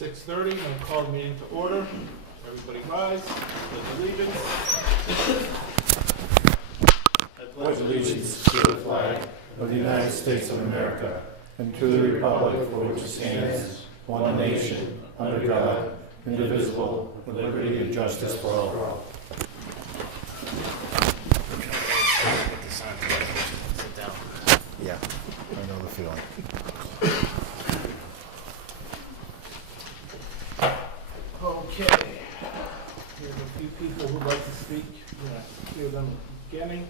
6:30, I'll call the meeting to order. Everybody rise, pledge allegiance. I pledge allegiance to the flag of the United States of America and to the republic for which it stands, one nation, under God, indivisible, with liberty and justice for all. Yeah, I know the feeling. Okay. Here's a few people who'd like to speak. Yeah, a few of them at the beginning.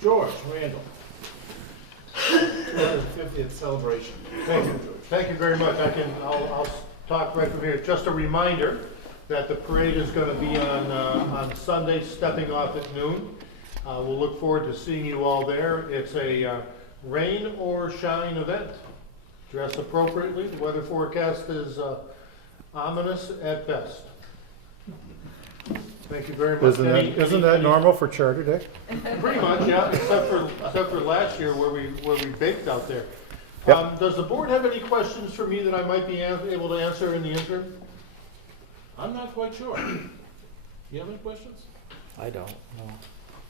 George Randall. 250th celebration. Thank you. Thank you very much. I'll talk right from here. Just a reminder that the parade is going to be on Sunday, stepping off at noon. We'll look forward to seeing you all there. It's a rain or shine event. Dress appropriately. The weather forecast is ominous at best. Thank you very much. Isn't that normal for Charter Day? Pretty much, yeah, except for last year where we baked out there. Yep. Does the board have any questions for me that I might be able to answer in the interim? I'm not quite sure. You have any questions? I don't know.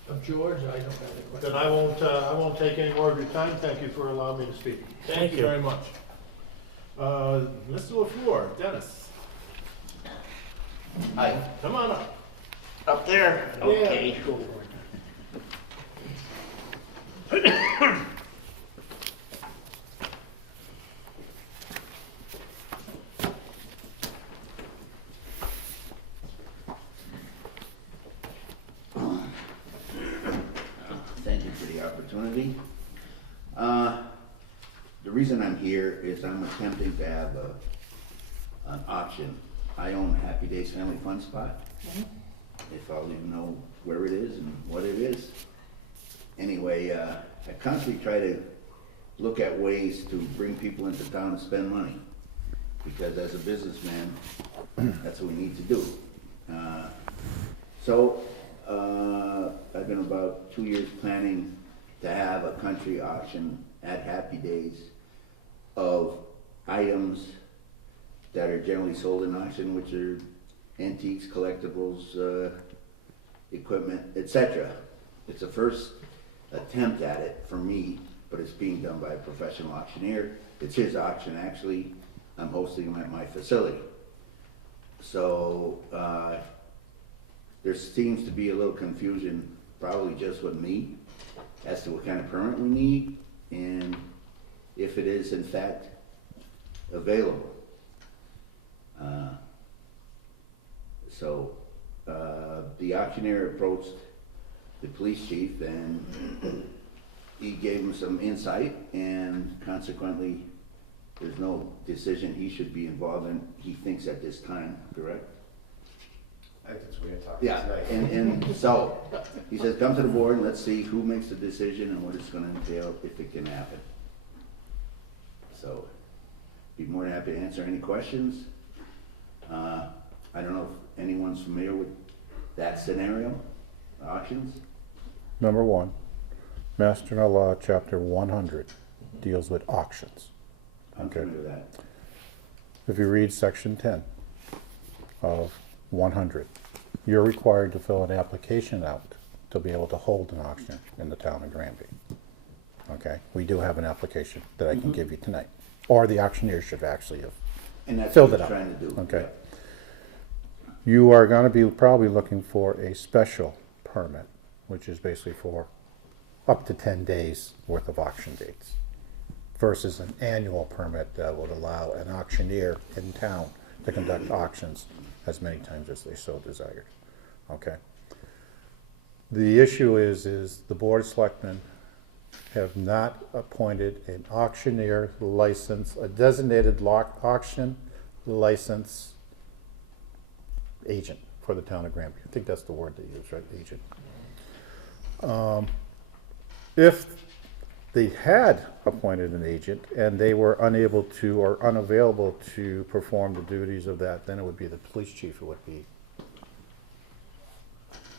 Of George, I don't have any questions. Then I won't take any more of your time. Thank you for allowing me to speak. Thank you very much. Mr. LaFleur, Dennis, Hi, come on up. up there? Yeah. Okay, go for it. Thank you for the opportunity. The reason I'm here is I'm attempting to have an auction. I own Happy Days Family Fun Spot. If I'll even know where it is and what it is. Anyway, I constantly try to look at ways to bring people into town to spend money. Because as a businessman, that's what we need to do. I've been about 2 years planning to have a country auction at Happy Days of items that are generally sold in auction, which are antiques, collectibles, equipment, etc. It's a first attempt at it for me, but it's being done by a professional auctioneer. It's his auction, actually. I'm hosting him at my facility. So there seems to be a little confusion, probably just with me, as to what kind of permit we need and if it is in fact available. The auctioneer approached the police chief and he gave him some insight, and consequently there's no decision he should be involved in, he thinks, at this time, correct? I think that's what we're talking Yeah, tonight. and so he says, come to the board and let's see who makes the decision and what it's gonna entail, if it can happen. So, be more than happy to answer any questions. I don't know if anyone's familiar with that scenario, auctions? Number one, Mass General Law, Chapter 100, deals with auctions. I'm Okay. familiar with that. If you read Section 10 of 100, you're required to fill an application out to be able to hold an auction in the town of Granby. Okay? We do have an application that I can give you tonight, or the auctioneer should actually have. And that's Filled what it I'm out. trying to do. Okay. You are going to be probably looking for a special permit, which is basically for up to 10 days worth of auction dates, versus an annual permit that would allow an auctioneer in town to conduct auctions as many times as they so desired. Okay. The issue is the Board of Selectmen have not appointed an auctioneer license, a designated auction license agent for the town of Granby. I think that's the word they use, right? Agent. If they had appointed an agent and they were unable to or unavailable to perform the duties of that, then it would be the police chief who would be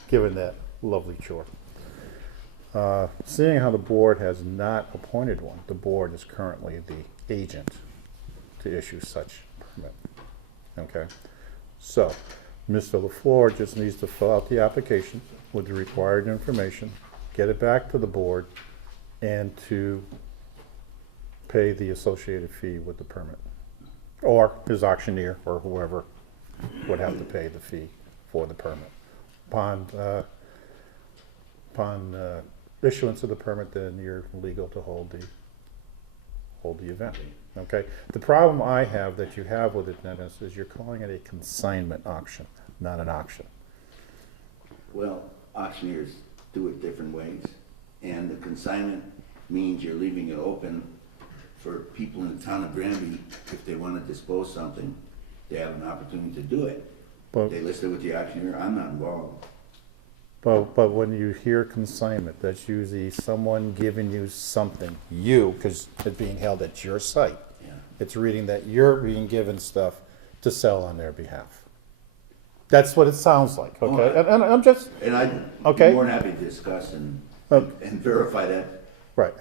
given that lovely chore. Seeing how the board has not appointed one, the board is currently the agent to issue such permit. Okay? So, Mr. LaFleur just needs to fill out the application with the required information, get it back to the board, and to pay the associated fee with the permit. Or his auctioneer, or whoever would have to pay the fee for the permit. Upon issuance of the permit, then you're legal to hold the event. Okay? The problem I have that you have with it, Dennis, is you're calling it a consignment auction, not an auction. Well, auctioneers do it different ways, and the consignment means you're leaving it open for people in the town of Granby, if they want to dispose something, they have an opportunity to do it. But, They list it with the auctioneer, I'm not involved. but when you hear consignment, that's usually someone giving you something, because it's being held at your site. Yeah. It's reading that you're being given stuff to sell on their behalf. That's what it sounds like, okay? Oh, And I'm just, And I'd Okay. be more than happy to discuss and verify that. right.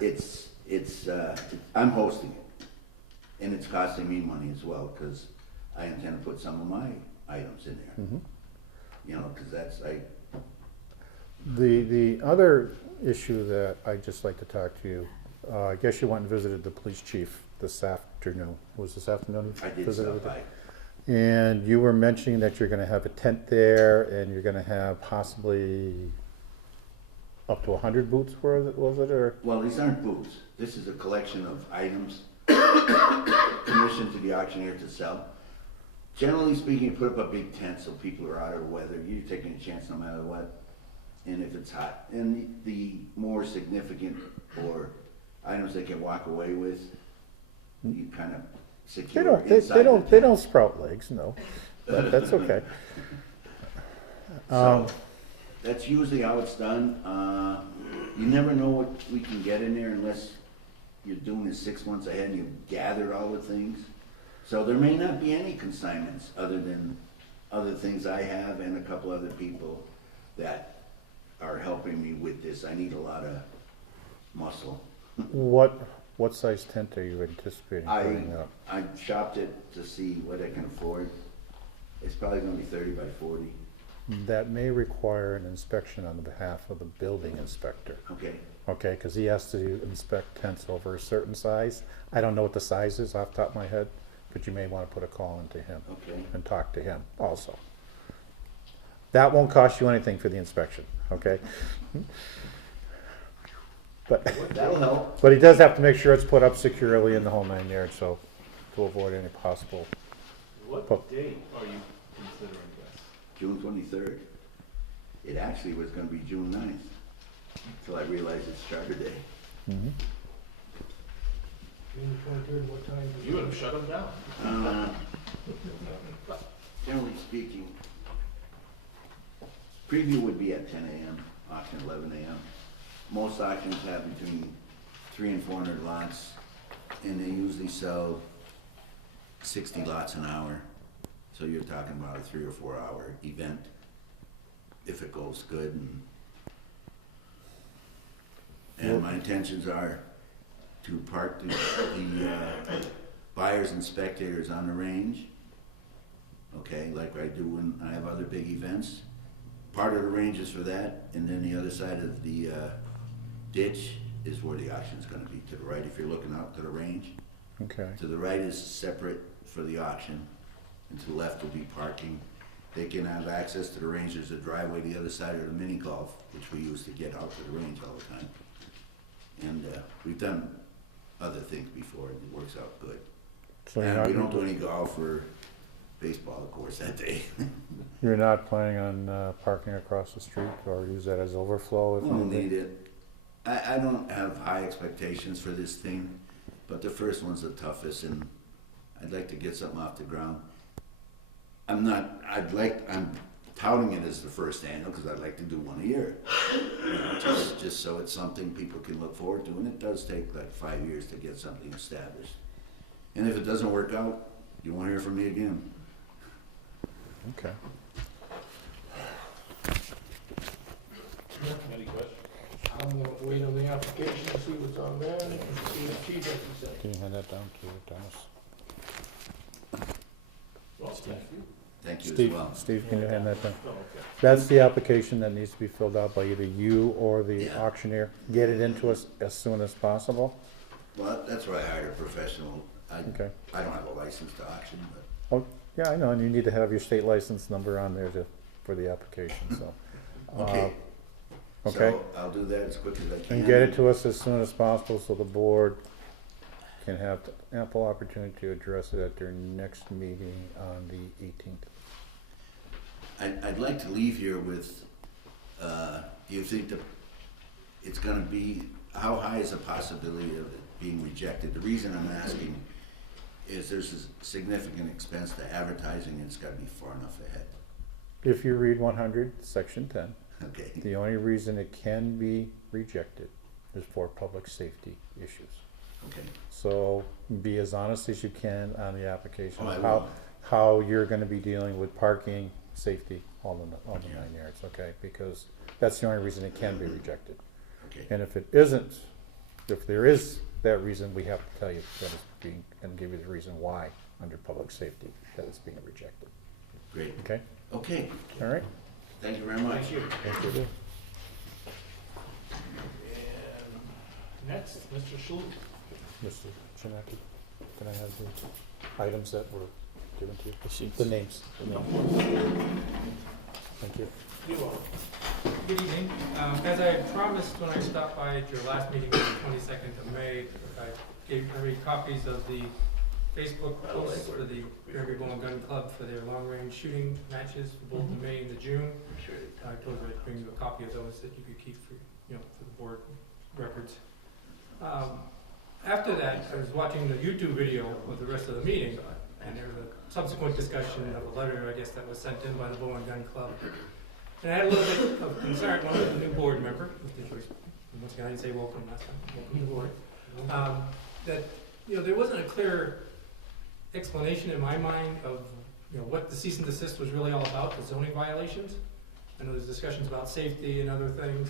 I'm hosting it, and it's costing me money as well, because I intend to put some of my items in there. Mhm. You know, because that's, The other issue that I'd just like to talk to you, I guess you went and visited the police chief this afternoon. Was this afternoon? you I did visited stop with him? by. And you were mentioning that you're gonna have a tent there, and you're gonna have possibly up to 100 booths, was it, or? Well, these aren't booths. This is a collection of items commissioned to the auctioneer to sell. Generally speaking, you put up a big tent so people are out of the weather. You're taking a chance no matter what. And if it's hot. And the more significant or items they can walk away with, you kind of They secure don't, inside they the don't, they tent. don't sprout legs, no. That's okay. So, that's usually how it's done. You never know what we can get in there unless you're doing this 6 months ahead and you've gathered all the things. So there may not be any consignments other than other things I have and a couple other people that are helping me with this. I need a lot of muscle. What size tent are you anticipating I putting up? shopped it to see what I can afford. It's probably gonna be 30 by 40. That may require an inspection on behalf of the building inspector, Okay, okay? Because he has to inspect tents over a certain size. I don't know what the size is off the top of my head, but you may want to put a call into him okay. and talk to him also. That won't cost you anything for the inspection, okay? But, That'll help. but he does have to make sure it's put up securely in the whole 9 yards, so to avoid any possible. What Oh. date are you considering this? June 23rd. It actually was gonna be June 9th, until I realized it's Charter Day. Mhm. June 23rd, what time? You would have shut them down. Generally speaking, preview would be at 10 a.m., auction 11 a.m. Most auctions have between 300 and 400 lots, and they usually sell 60 lots an hour. So you're talking about a 3 or 4 hour event, if it goes good. And my intentions are to park the buyers and spectators on the range, okay, like I do when I have other big events. Part of the range is for that, and then the other side of the ditch is where the auction's gonna be, to the right, if you're looking out to the range. Okay. To the right is separate for the auction, and to the left will be parking. They can have access to the range, there's a driveway the other side of the mini golf, which we use to get out to the range all the time. And we've done other things before, and it works out good. So you're And not, we don't do any golf or baseball, of course, that day. you're not planning on parking across the street or use that as overflow if We don't need be? need it. I don't have high expectations for this thing, but the first one's the toughest, and I'd like to get something off the ground. I'm touting it as the first annual, because I'd like to do one a year. You know, just so it's something people can look forward to, and it does take like 5 years to get something established. And if it doesn't work out, you won't hear from me again. Okay. Any questions? I'm gonna wait on the application to see what's on there and see what Chief has to say. Can you hand that down to Dennis? Well, thank you. Thank you as Steve, well. Steve, can you hand that down? Oh, okay. That's the application that needs to be filled out by either you or the Yeah. auctioneer. Get it into us as soon as possible. Well, that's why I hired a professional. Okay. I don't have a license to auction, but Oh, yeah, I know, and you need to have your state license number on there for the application, so. okay. Okay, So I'll do that as quick as I can. and get it to us as soon as possible so the board can have ample opportunity to address it at their next meeting on the 18th. I'd like to leave here with, do you think that it's gonna be, how high is the possibility of it being rejected? The reason I'm asking is there's a significant expense to advertising and it's gotta be far enough ahead. If you read 100, section 10, Okay, the only reason it can be rejected is for public safety issues. okay. So be as honest as you can on the application, Oh, I how, will. how you're gonna be dealing with parking, safety, all the Yeah. 9 yards, okay? Because that's the only reason it can be rejected. Okay, And if it isn't, if there is that reason, we have to tell you that it's being, and give you the reason why, under public safety, that it's being rejected, great. okay? Okay, All right? thank you very much. Thank you. Thank you. And next, Mr. Schultz. Mr. Chinaki, can I have the items that were given to you? The names. Thank you. You are. Good evening. As I had promised when I stopped by at your last meeting on the 22nd of May, I gave every copies of the Facebook posts for the Granby Ball and Gun Club for their long-range shooting matches for both the May and the June. I told you I'd bring you a copy of those that you could keep for, for the board records. After that, I was watching the YouTube video of the rest of the meeting, and there was a subsequent discussion of a letter, I guess, that was sent in by the Ball and Gun Club. And I had a little bit of concern, one with the new board member, Mr. Joyce, once again, I didn't say welcome last time, welcome to the board, that, there wasn't a clear explanation in my mind of, what the cease and desist was really all about, the zoning violations. I know there's discussions about safety and other things,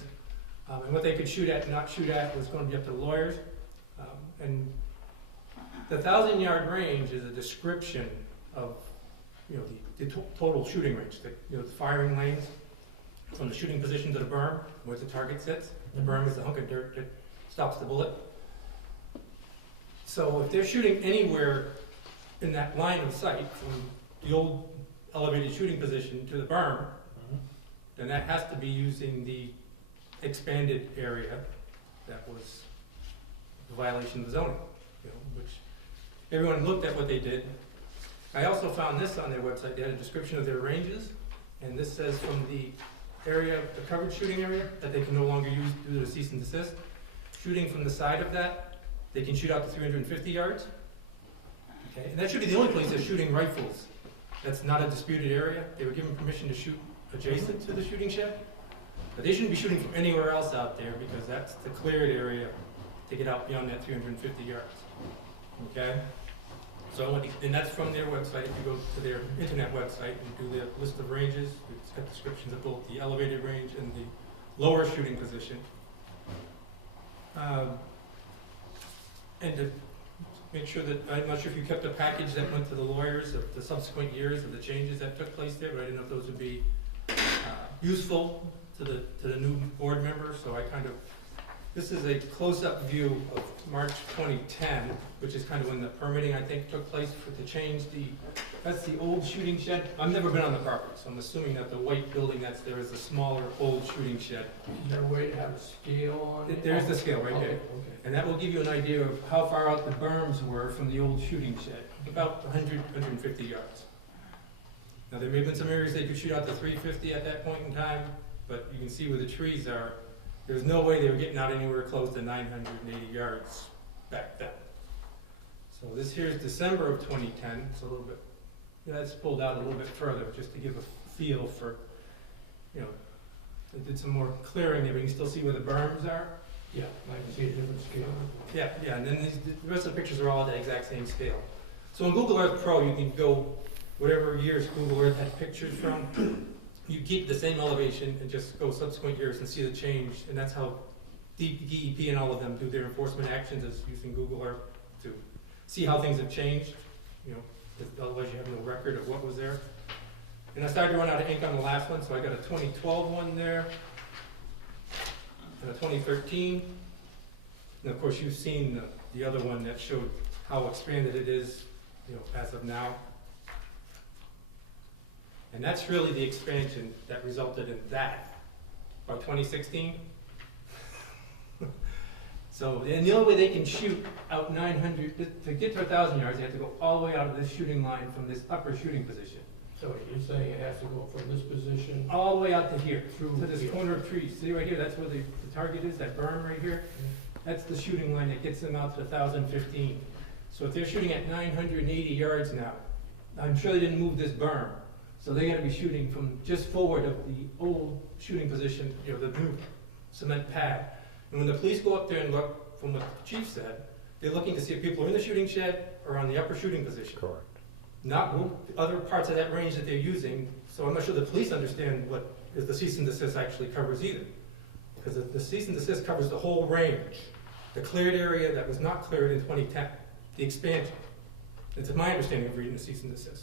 and what they could shoot at and not shoot at was going to be up to the lawyers. And the 1,000-yard range is a description of, the total shooting range, the firing lanes, from the shooting position to the berm, where the target sits. The berm is the hunk of dirt that stops the bullet. So if they're shooting anywhere in that line of sight, from the old elevated shooting position to the berm, then that has to be using the expanded area that was the violation of the zoning, which everyone looked at what they did. I also found this on their website. They had a description of their ranges, and this says from the area, the covered shooting area, that they can no longer use due to cease and desist. Shooting from the side of that, they can shoot out to 350 yards. Okay, and that should be the only place they're shooting rifles. That's not a disputed area. They were given permission to shoot adjacent to the shooting shed, but they shouldn't be shooting from anywhere else out there because that's the cleared area to get out beyond that 350 yards. Okay? So, and that's from their website. If you go to their internet website and do their list of ranges, it's got descriptions of both the elevated range and the lower shooting position. And to make sure that, I'm not sure if you kept a package that went to the lawyers of the subsequent years of the changes that took place there, but I didn't know if those would be useful to the new board members, so I kind of, this is a close-up view of March 2010, which is kind of when the permitting, I think, took place to change that's the old shooting shed. I've never been on the property, so I'm assuming that the white building that's there is a smaller old shooting shed. Is there a way to have a scale on it? There's the scale right Okay, there. okay. And that will give you an idea of how far out the berms were from the old shooting shed, about 100, 150 yards. Now, there may have been some areas they could shoot out to 350 at that point in time, but you can see where the trees are. There's no way they were getting out anywhere close to 980 yards back then. So this here is December of 2010. It's a little bit, it's pulled out a little bit further just to give a feel for, they did some more clearing there, but you can still see where the berms are. Yeah, I can see a different scale. Yeah, and then the rest of the pictures are all at the exact same scale. So in Google Earth Pro, you can go whatever years Google Earth had pictures from. You keep the same elevation and just go subsequent years and see the change, and that's how DEP and all of them do their enforcement actions is using Google Earth to see how things have changed, you know, 'cause otherwise you have no record of what was there. And I started to run out of ink on the last one, so I got a 2012 one there, and a 2013. And of course, you've seen the other one that showed how expanded it is, you know, as of now. And that's really the expansion that resulted in that by 2016. So, and the only way they can shoot out 900, to get to 1,000 yards, they have to go all the way out of this shooting line from this upper shooting position. So you're saying it has to go from this position All the way out to here, through to this here? corner of trees. See right here, that's where the target is, that berm right here? That's the shooting line that gets them out to 1,015. So if they're shooting at 980 yards now, I'm sure they didn't move this berm. So they gotta be shooting from just forward of the old shooting position, you know, the new cement pad. And when the police go up there and look, from what the chief said, they're looking to see if people are in the shooting shed or on the upper shooting position. Correct. Not other parts of that range that they're using, so I'm not sure the police understand what is the cease and desist actually covers either. Because the cease and desist covers the whole range, the cleared area that was not cleared in 2010, the expansion. It's my understanding of reading the cease and desist.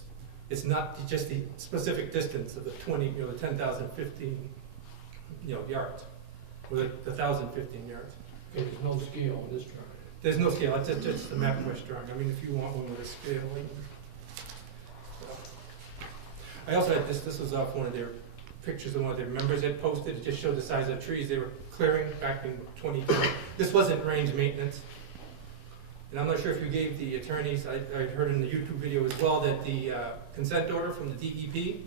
It's not just the specific distance of the 20, you know, the 10,015, you know, yards, or the 1,015 yards. Okay, there's no scale on this drawing. There's no scale, it's just the map West drawing. I mean, if you want one with a scale. I also had this was off one of their pictures that one of their members had posted. It just showed the size of trees they were clearing back in 2020. This wasn't range maintenance. And I'm not sure if you gave the attorneys, I heard in the YouTube video as well that the consent order from the DEP,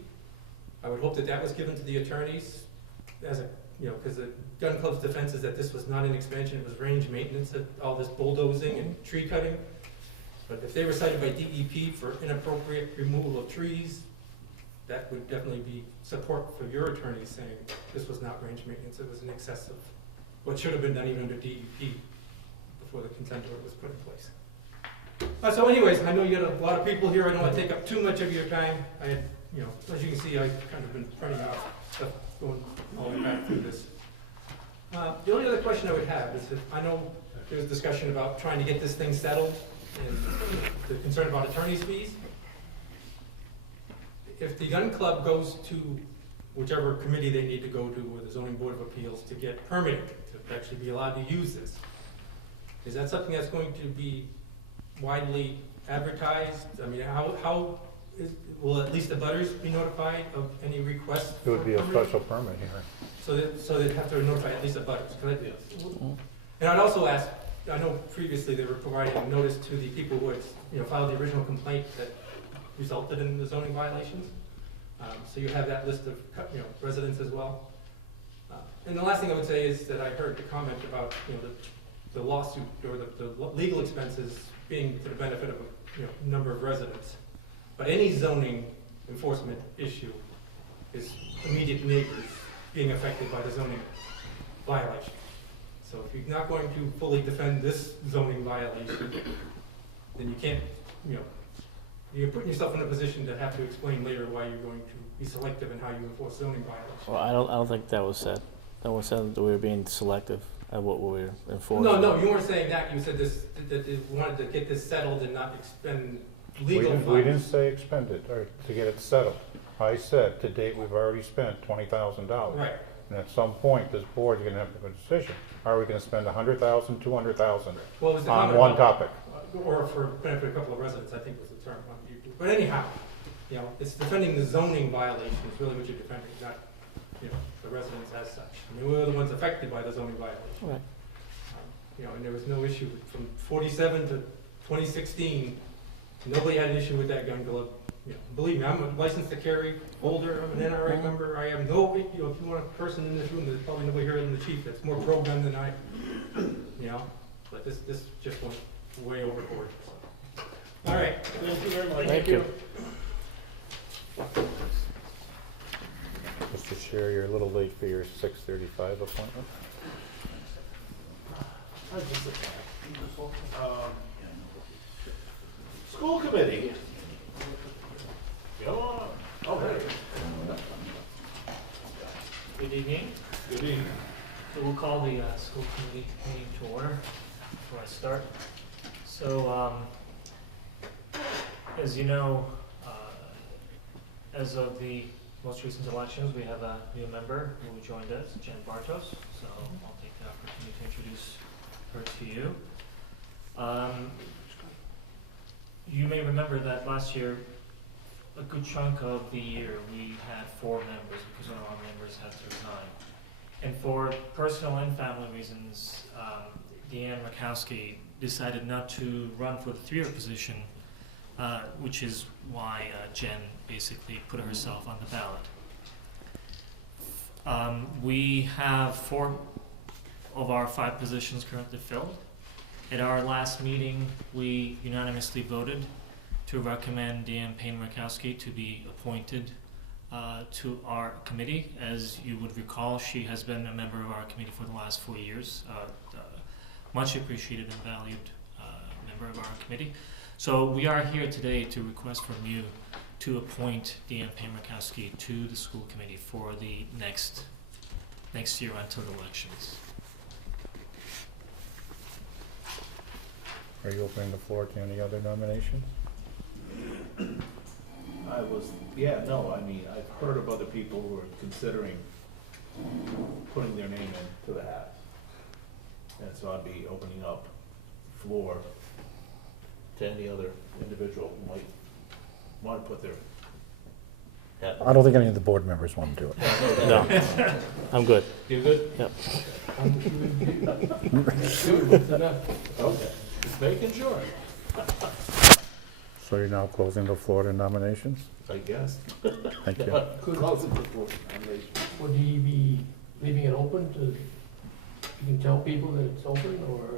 I would hope that that was given to the attorneys as a, you know, because the gun club's defense is that this was not an expansion, it was range maintenance, all this bulldozing and tree cutting. But if they were cited by DEP for inappropriate removal of trees, that would definitely be support for your attorneys saying this was not range maintenance, it was in excess of what should have been done even under DEP before the consent order was put in place. So anyways, I know you got a lot of people here, I don't want to take up too much of your time. I had, you know, as you can see, I've kind of been printing out stuff going all the way back through this. The only other question I would have is that I know there's discussion about trying to get this thing settled and the concern about attorney's fees. If the gun club goes to whichever committee they need to go to, or the zoning board of appeals, to get permitting, to actually be allowed to use this, is that something that's going to be widely advertised? I mean, will at least the butters be notified of any requests? It would be a for permitting? special permit hearing. So they'd have to notify at least the butters. And I'd also ask, I know previously they were providing a notice to the people who had, you know, filed the original complaint that resulted in the zoning violations. So you have that list of, you know, residents as well. And the last thing I would say is that I heard the comment about, you know, the lawsuit or the legal expenses being to the benefit of a, you know, number of residents. But any zoning enforcement issue is immediate neighbors being affected by the zoning violation. So if you're not going to fully defend this zoning violation, then you can't, you know, you're putting yourself in a position to have to explain later why you're going to be selective in how you enforce zoning violations. Well, I don't think that was said. That was said that we were being selective at what we were enforcing. No, you weren't saying that. You said this, that they wanted to get this settled and not expend legal funds. We didn't say expend it, or to get it settled. I said, to date, we've already spent $20,000. Right. And at some point, this board's gonna have to make a decision. Are we gonna spend $100,000, $200,000 Well, it was the on comment one about- topic? Or for benefit of a couple of residents, I think was the term on YouTube. But anyhow, you know, it's defending the zoning violation is really what you're defending, not, you know, the residents as such. I mean, we're the ones affected by the zoning violation. Right. You know, and there was no issue from 47 to 2016. Nobody had an issue with that gun club. You know, believe me, I'm a licensed to carry holder. I'm an NRA member. I have no, you know, if you want a person in this room, there's probably nobody here than the chief that's more pro gun than I am. You know, but this just went way overboard. So. All right. Thank you very much. Thank you. Mr. Chair, you're a little late for your 6:35 appointment. School committee. Go on. Okay. Good evening. Good evening. So we'll call the school committee meeting to order before I start. So, as you know, as of the most recent elections, we have a new member who joined us, Jen Bartos. So I'll take the opportunity to introduce her to you. You may remember that last year, a good chunk of the year, we had 4 members because one of our members had to resign. And for personal and family reasons, Deanne Rakowski decided not to run for the 3-year position, which is why Jen basically put herself on the ballot. We have 4 of our 5 positions currently filled. At our last meeting, we unanimously voted to recommend Deanne Payne Rakowski to be appointed to our committee. As you would recall, she has been a member of our committee for the last 4 years, much appreciated and valued member of our committee. So we are here today to request from you to appoint Deanne Payne Rakowski to the school committee for the next year until the elections. Are you opening the floor to any other nominations? I've heard of other people who are considering putting their name into the hat. And so I'd be opening up the floor to any other individual who might want to put their hat. I don't think any of the board members want to do it. No, I'm good. You good? Yep. Okay, just making sure, So you're now closing the floor to nominations? I guess. Thank you. Close it before nomination. Would he be leaving it open to, you can tell people that it's open, or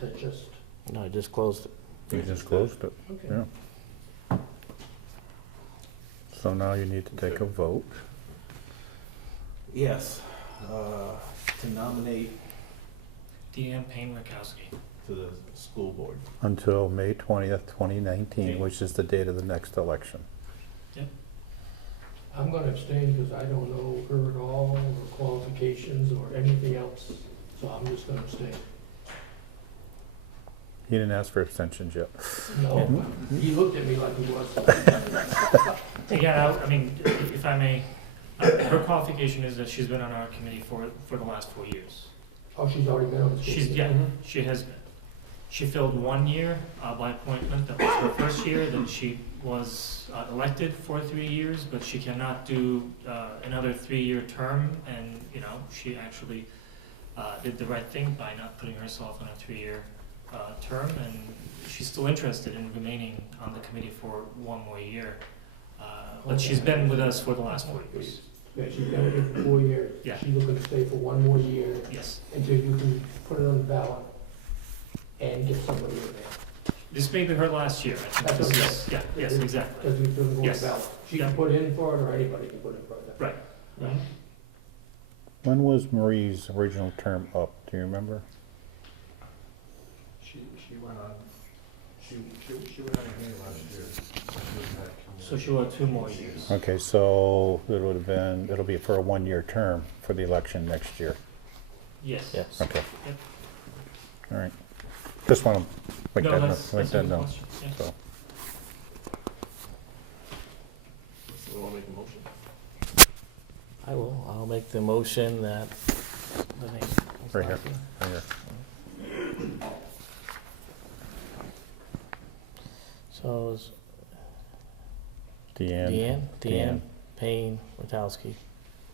that just, No, I just closed it. You just closed it, okay. yeah. So now you need to take a vote. Yes, to nominate Deanne Payne Rakowski. to the school board. Until May 20th, 2019, Okay. which is the date of the next election. I'm gonna abstain because I don't know her at all, or qualifications, or anything else, so I'm just gonna abstain. He didn't ask for abstentions yet. No, he looked at me like he was. Again, I mean, if I may, her qualification is that she's been on our committee for the last 4 years. Oh, she's already been on the school. She has been. She filled 1 year by appointment. That was her first year. Then she was elected for 3 years, but she cannot do another 3-year term. And she actually did the right thing by not putting herself on a 3-year term. And she's still interested in remaining on the committee for 1 more year. But she's been with us for the last 4 years. Yeah, she's been here for 4 years. Yeah. She's looking to stay for 1 more year Yes. until you can put it on the ballot and get somebody in there. This may be her last year. I think That's this okay. is, yeah, yes, exactly. Because we put it on the Yes. ballot. She Yeah. can put in for it, or anybody can put in for it. Right. Right. When was Marie's original term up? Do you remember? She went on, she went on here last year. So she will have 2 more years. Okay, so it'll be for a 1-year term for the election next year. Yes. Yes. Okay. Yep. All right. Just want to make No, that, that's make a that good known. question. Yeah. So, So we'll make a motion. I'll make the motion that, Right here. right here. So it's Deanne. Deanne Payne Rakowski.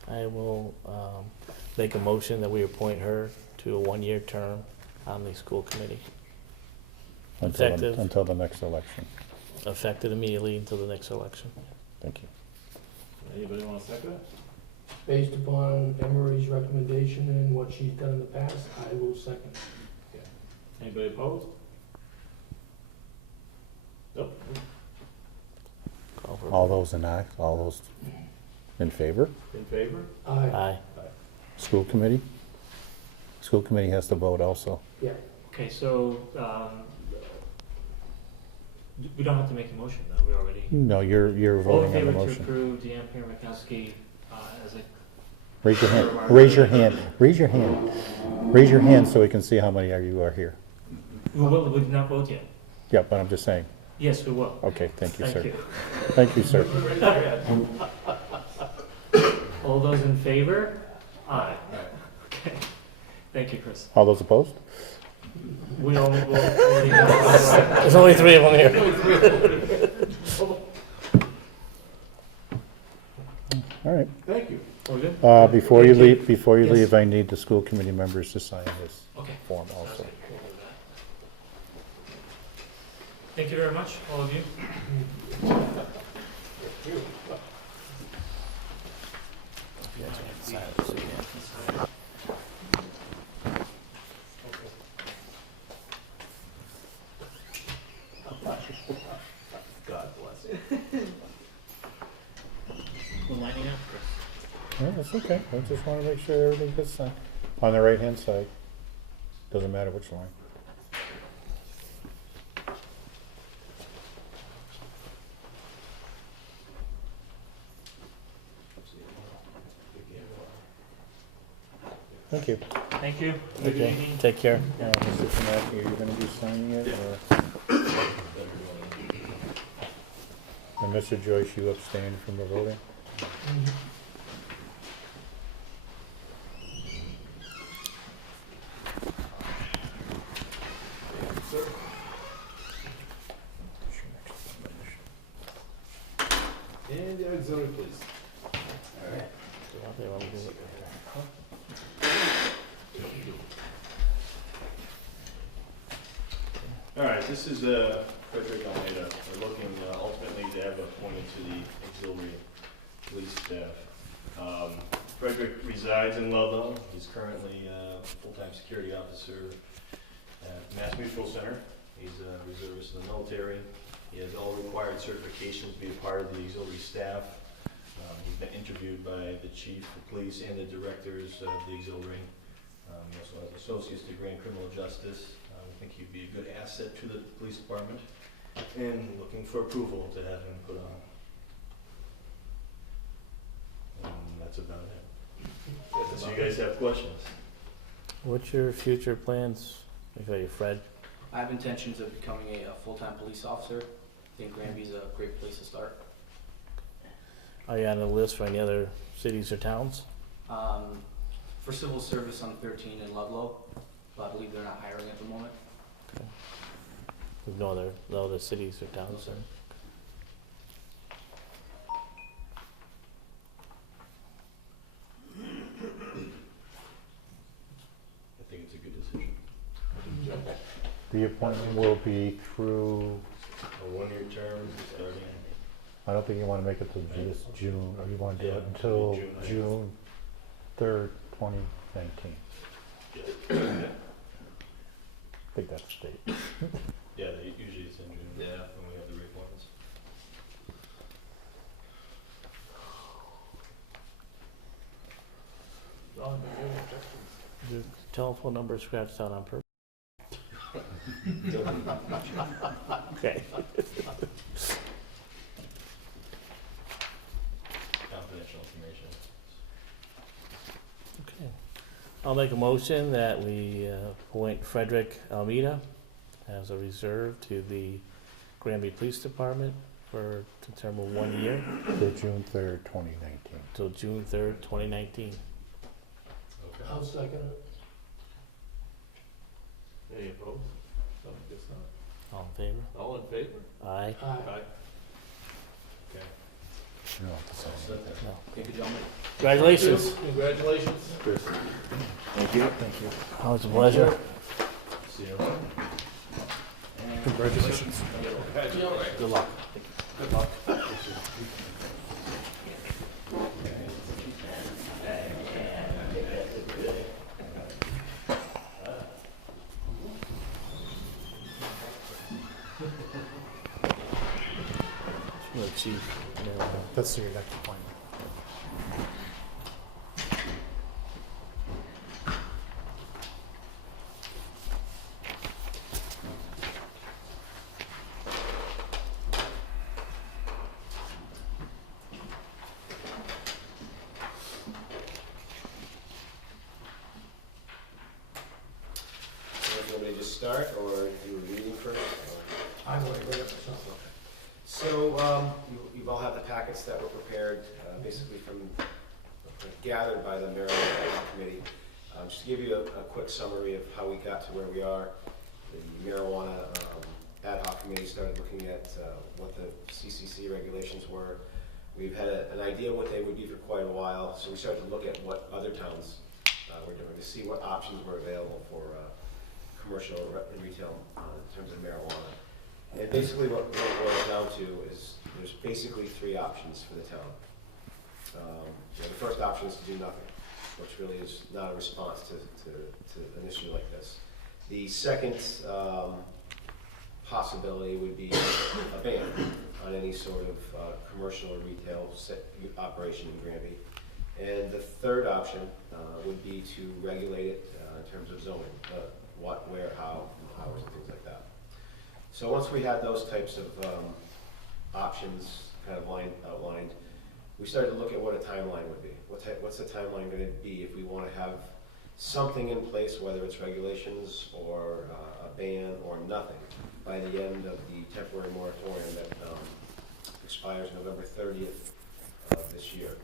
I will make a motion that we appoint her to a 1-year term on the school committee, Effective. Until the next election. effective immediately until the next election. Thank you. Anybody want to second it? Based upon Emery's recommendation and what she's done in the past, I will second. Anybody opposed? Nope. Call for a All vote. those all those in favor? In favor? Aye. Aye. School committee? School committee has to vote also. Yeah. Okay, so we don't have to make a motion, though. We already. No, you're All in voting on the favor to motion. approve Deanne Payne Rakowski as a Raise your hand, raise your hand, raise your hand. Raise your hand so we can see how many of you are here. We did not vote yet. Yeah, but I'm just saying. Yes, we will. Okay, thank you, Thank sir. you. Thank you, sir. All those in favor? Aye. Okay. Thank you, Chris. All those opposed? We already know. There's only 3 of them here. All right. Thank you. We're good? Before you Thank you. leave, Yes. I need the school committee members to sign this Okay. form also. Thank you very much, all of you. God bless you. We're lining up, Chris. Yeah, that's okay. I just want to make sure everything gets signed. On the right-hand side. Doesn't matter which line. Thank you. Thank you. Good Okay, evening. take care. Mr. Finacci, are you gonna be signing it, or? And Mr. Joyce, you abstained from the voting? And the auxiliary, please. All right, this is Frederick Almeida. We're looking ultimately to have appointed to the auxiliary police staff. Frederick resides in Ludlow. He's currently a full-time security officer at Mass Mutual Center. He's a reservist in the military. He has all required certifications to be a part of the auxiliary staff. He's been interviewed by the chief of police and the directors of the auxiliary. He also has associate's degree in criminal justice. I think he'd be a good asset to the police department, and looking for approval to have him put on. And that's about it. Unless you guys have questions. What's your future plans? Okay, Fred? I have intentions of becoming a full-time police officer. I think Granby's a great place to start. Are you on the list for any other cities or towns? For civil service, I'm 13 in Ludlow, but I believe they're not hiring at the moment. There's no other cities or towns? No, sir. I think it's a good decision. The appointment will be through, A one-year term starting. I don't think you want to make it till this June, or you want to do Yeah, it until June, I guess. June 3rd, 2019. I think that's the date. Yeah, usually it's in June. Yeah. When we have the reappointments. The telephone number scratched out on purpose. Okay. Confidential information. Okay. I'll make a motion that we appoint Frederick Almeida as a reserve to the Granby Police Department for a term of 1 year Till June 3rd, 2019. till June 3rd, 2019. Okay. I'll second it. Any opposed? No, I guess not. All in favor? All in favor? Aye. Aye. Okay. You don't have to sign All it. set then. No. Thank you, gentlemen. Congratulations. Congratulations. Thank you. Thank you. Always a pleasure. See you around. Congratulations. Good luck. Good luck. The chief. That's your next appointment. start, or you were reading first? I want to go up myself. So, you all have the packets that were prepared, basically gathered by the marijuana committee. Just to give you a quick summary of how we got to where we are. The marijuana ad hoc committee started looking at what the CCC regulations were. We've had an idea what they would be for quite a while, so we started to look at what other towns were doing to see what options were available for commercial and retail in terms of marijuana. And basically what it boils down to is there's basically three options for the town. The first option is to do nothing, which really is not a response to an issue like this. The second possibility would be a ban on any sort of commercial or retail operation in Granby. And the third option would be to regulate it in terms of zoning, what, where, how, hours, and things like that. So once we had those types of options kind of outlined, we started to look at what a timeline would be. What's the timeline going to be if we want to have something in place, whether it's regulations or a ban or nothing, by the end of the temporary moratorium that expires November 30th of this year.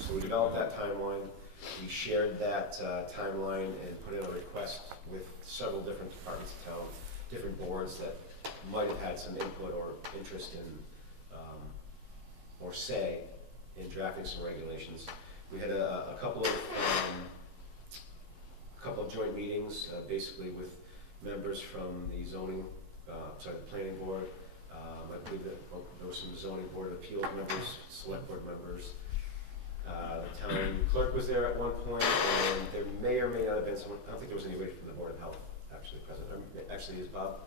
So we developed that timeline. We shared that timeline and put in a request with several different departments of town, different boards that might have had some input or interest in or say in drafting some regulations. We had a couple of joint meetings, basically with members from the the planning board. I believe that there were some zoning board of appeals members, select board members. The town clerk was there at one point, and there may or may not have been someone. I don't think there was anybody from the board of health actually present. Actually, is Bob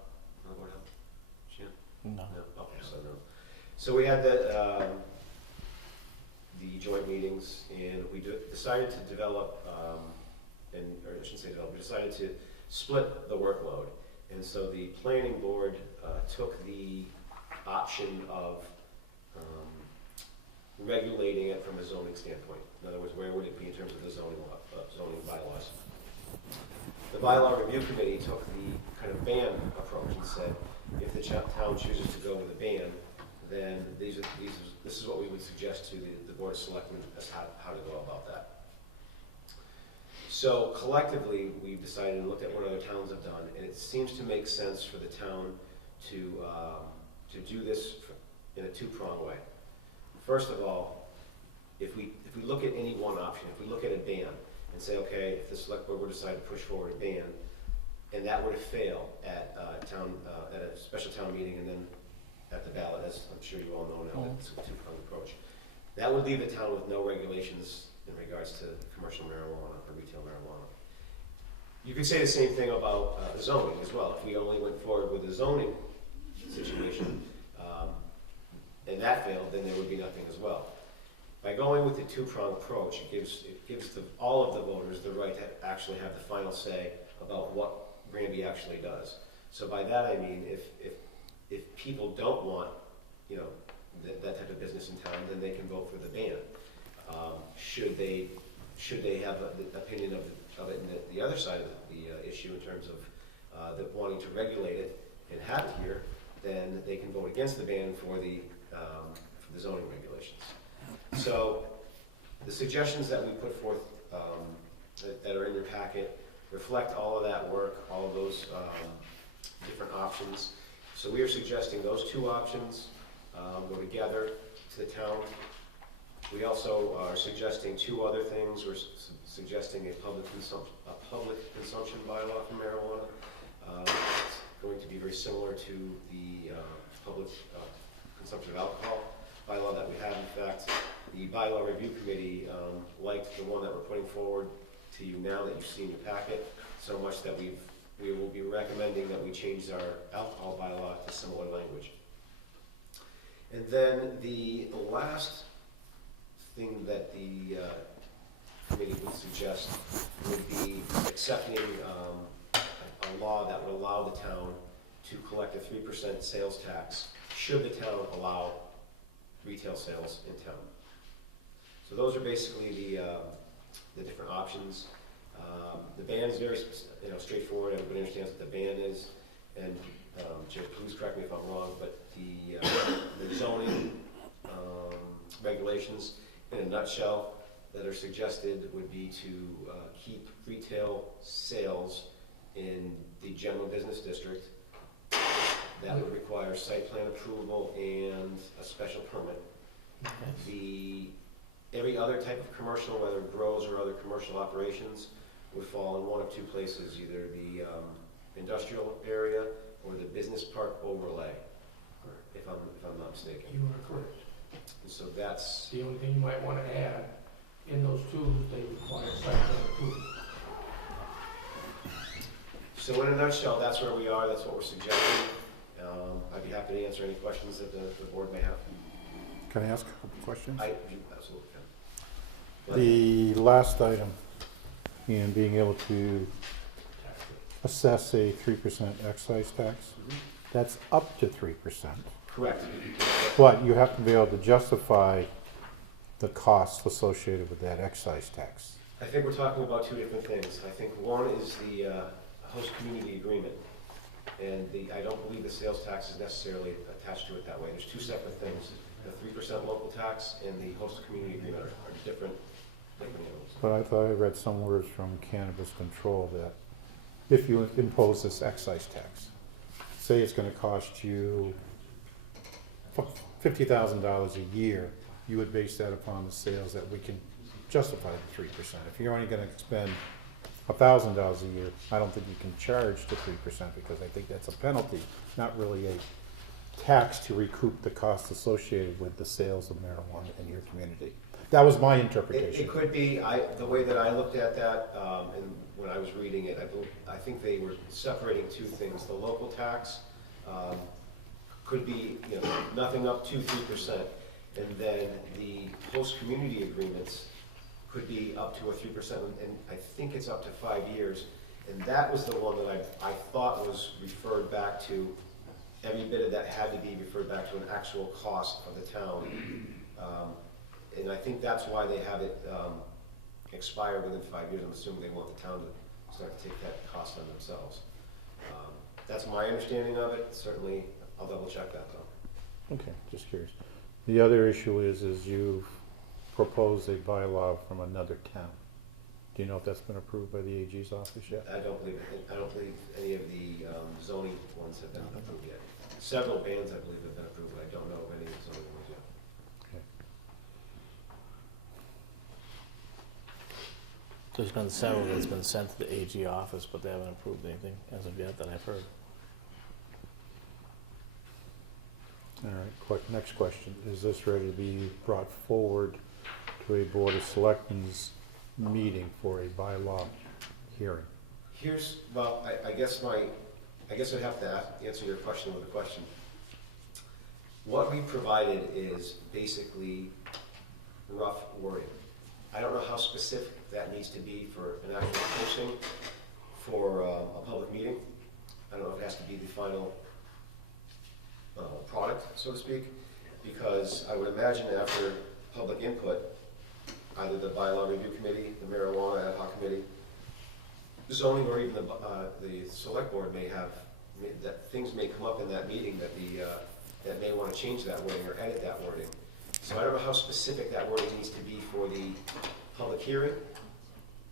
on the board of health? No. Okay, so no. So we had the joint meetings, and we decided to develop, or I shouldn't say develop, we decided to split the workload. And so the planning board took the option of regulating it from a zoning standpoint. In other words, where would it be in terms of the zoning bylaws? The bylaw review committee took the kind of ban approach and said, if the town chooses to go with a ban, then this is what we would suggest to the board of selectmen as how to go about that. So collectively, we've decided and looked at what other towns have done, and it seems to make sense for the town to do this in a two-pronged way. First of all, if we look at any one option, if we look at a ban and say, okay, if the select board were to decide to push forward a ban, and that were to fail at a special town meeting and then at the ballot, as I'm sure you all know now, it's a two-pronged approach. That would leave the town with no regulations in regards to commercial marijuana or retail marijuana. You could say the same thing about zoning as well. If we only went forward with a zoning situation and that failed, then there would be nothing as well. By going with the two-pronged approach, it gives all of the voters the right to actually have the final say about what Granby actually does. So by that I mean, if people don't want, that type of business in town, then they can vote for the ban. Should they have the opinion of it in the other side of the issue in terms of wanting to regulate it and have it here, then they can vote against the ban for the zoning regulations. So the suggestions that we put forth that are in your packet reflect all of that work, all of those different options. So we are suggesting those two options go together to the town. We also are suggesting two other things. We're suggesting a public consumption bylaw for marijuana. It's going to be very similar to the public consumption of alcohol bylaw that we have. In fact, the bylaw review committee liked the one that we're putting forward to you now that you've seen the packet so much that we will be recommending that we change our alcohol bylaw to similar language. And then the last thing that the committee would suggest would be accepting a law that would allow the town to collect a 3% sales tax should the town allow retail sales in town. So those are basically the different options. The ban is very, straightforward. Everybody understands what the ban is. And, Jim, please correct me if I'm wrong, but the zoning regulations, in a nutshell, that are suggested would be to keep retail sales in the general business district. That would require site plan approval and a special permit. Every other type of commercial, whether grows or other commercial operations, would fall in one of two places, either the industrial area or the business park overlay, if I'm not mistaken. You are correct. And so that's, The only thing you might wanna add, in those two, they require site plan approval. so in a nutshell, that's where we are, that's what we're suggesting. I'd be happy to answer any questions that the board may have. Can I ask a couple questions? You absolutely can. The last item, in being able to assess a 3% excise tax, that's up to 3%. Correct. But you have to be able to justify the costs associated with that excise tax. I think we're talking about two different things. I think one is the host community agreement. And I don't believe the sales tax is necessarily attached to it that way. There's two separate things. The 3% local tax and the host community agreement are different animals. But I thought I read somewhere from Cannabis Control that if you impose this excise tax, say it's gonna cost you $50,000 a year, you would base that upon the sales that we can justify the 3%. If you're only gonna spend $1,000 a year, I don't think you can charge the 3% because I think that's a penalty, not really a tax to recoup the costs associated with the sales of marijuana in your community. That was my interpretation. It could be, the way that I looked at that, and when I was reading it, I think they were separating two things. The local tax could be, nothing up to 3%, and then the host community agreements could be up to a 3%, and I think it's up to 5 years. And that was the one that I thought was referred back to, every bit of that had to be referred back to an actual cost of the town. And I think that's why they have it expire within 5 years. I'm assuming they want the town to start to take that cost on themselves. That's my understanding of it. Certainly, I'll double check that though. Okay, just curious. The other issue is you've proposed a bylaw from another town. Do you know if that's been approved by the AG's office yet? I don't believe any of the zoning ones have been approved yet. Several bans, I believe, have been approved, but I don't know of any of the zoning ones yet. There's been several that's been sent to the AG office, but they haven't approved anything as of yet that I've heard. All right, next question. Is this ready to be brought forward to a Board of Selectmen's meeting for a bylaw hearing? I guess I'd have to answer your question with a question. What we provided is basically rough wording. I don't know how specific that needs to be for an actual posting for a public meeting. I don't know if it has to be the final product, so to speak, because I would imagine after public input, either the bylaw review committee, the marijuana ad hoc committee, zoning, or even the select board may have, that things may come up in that meeting that may want to change that wording or edit that wording. So I don't know how specific that wording needs to be for the public hearing.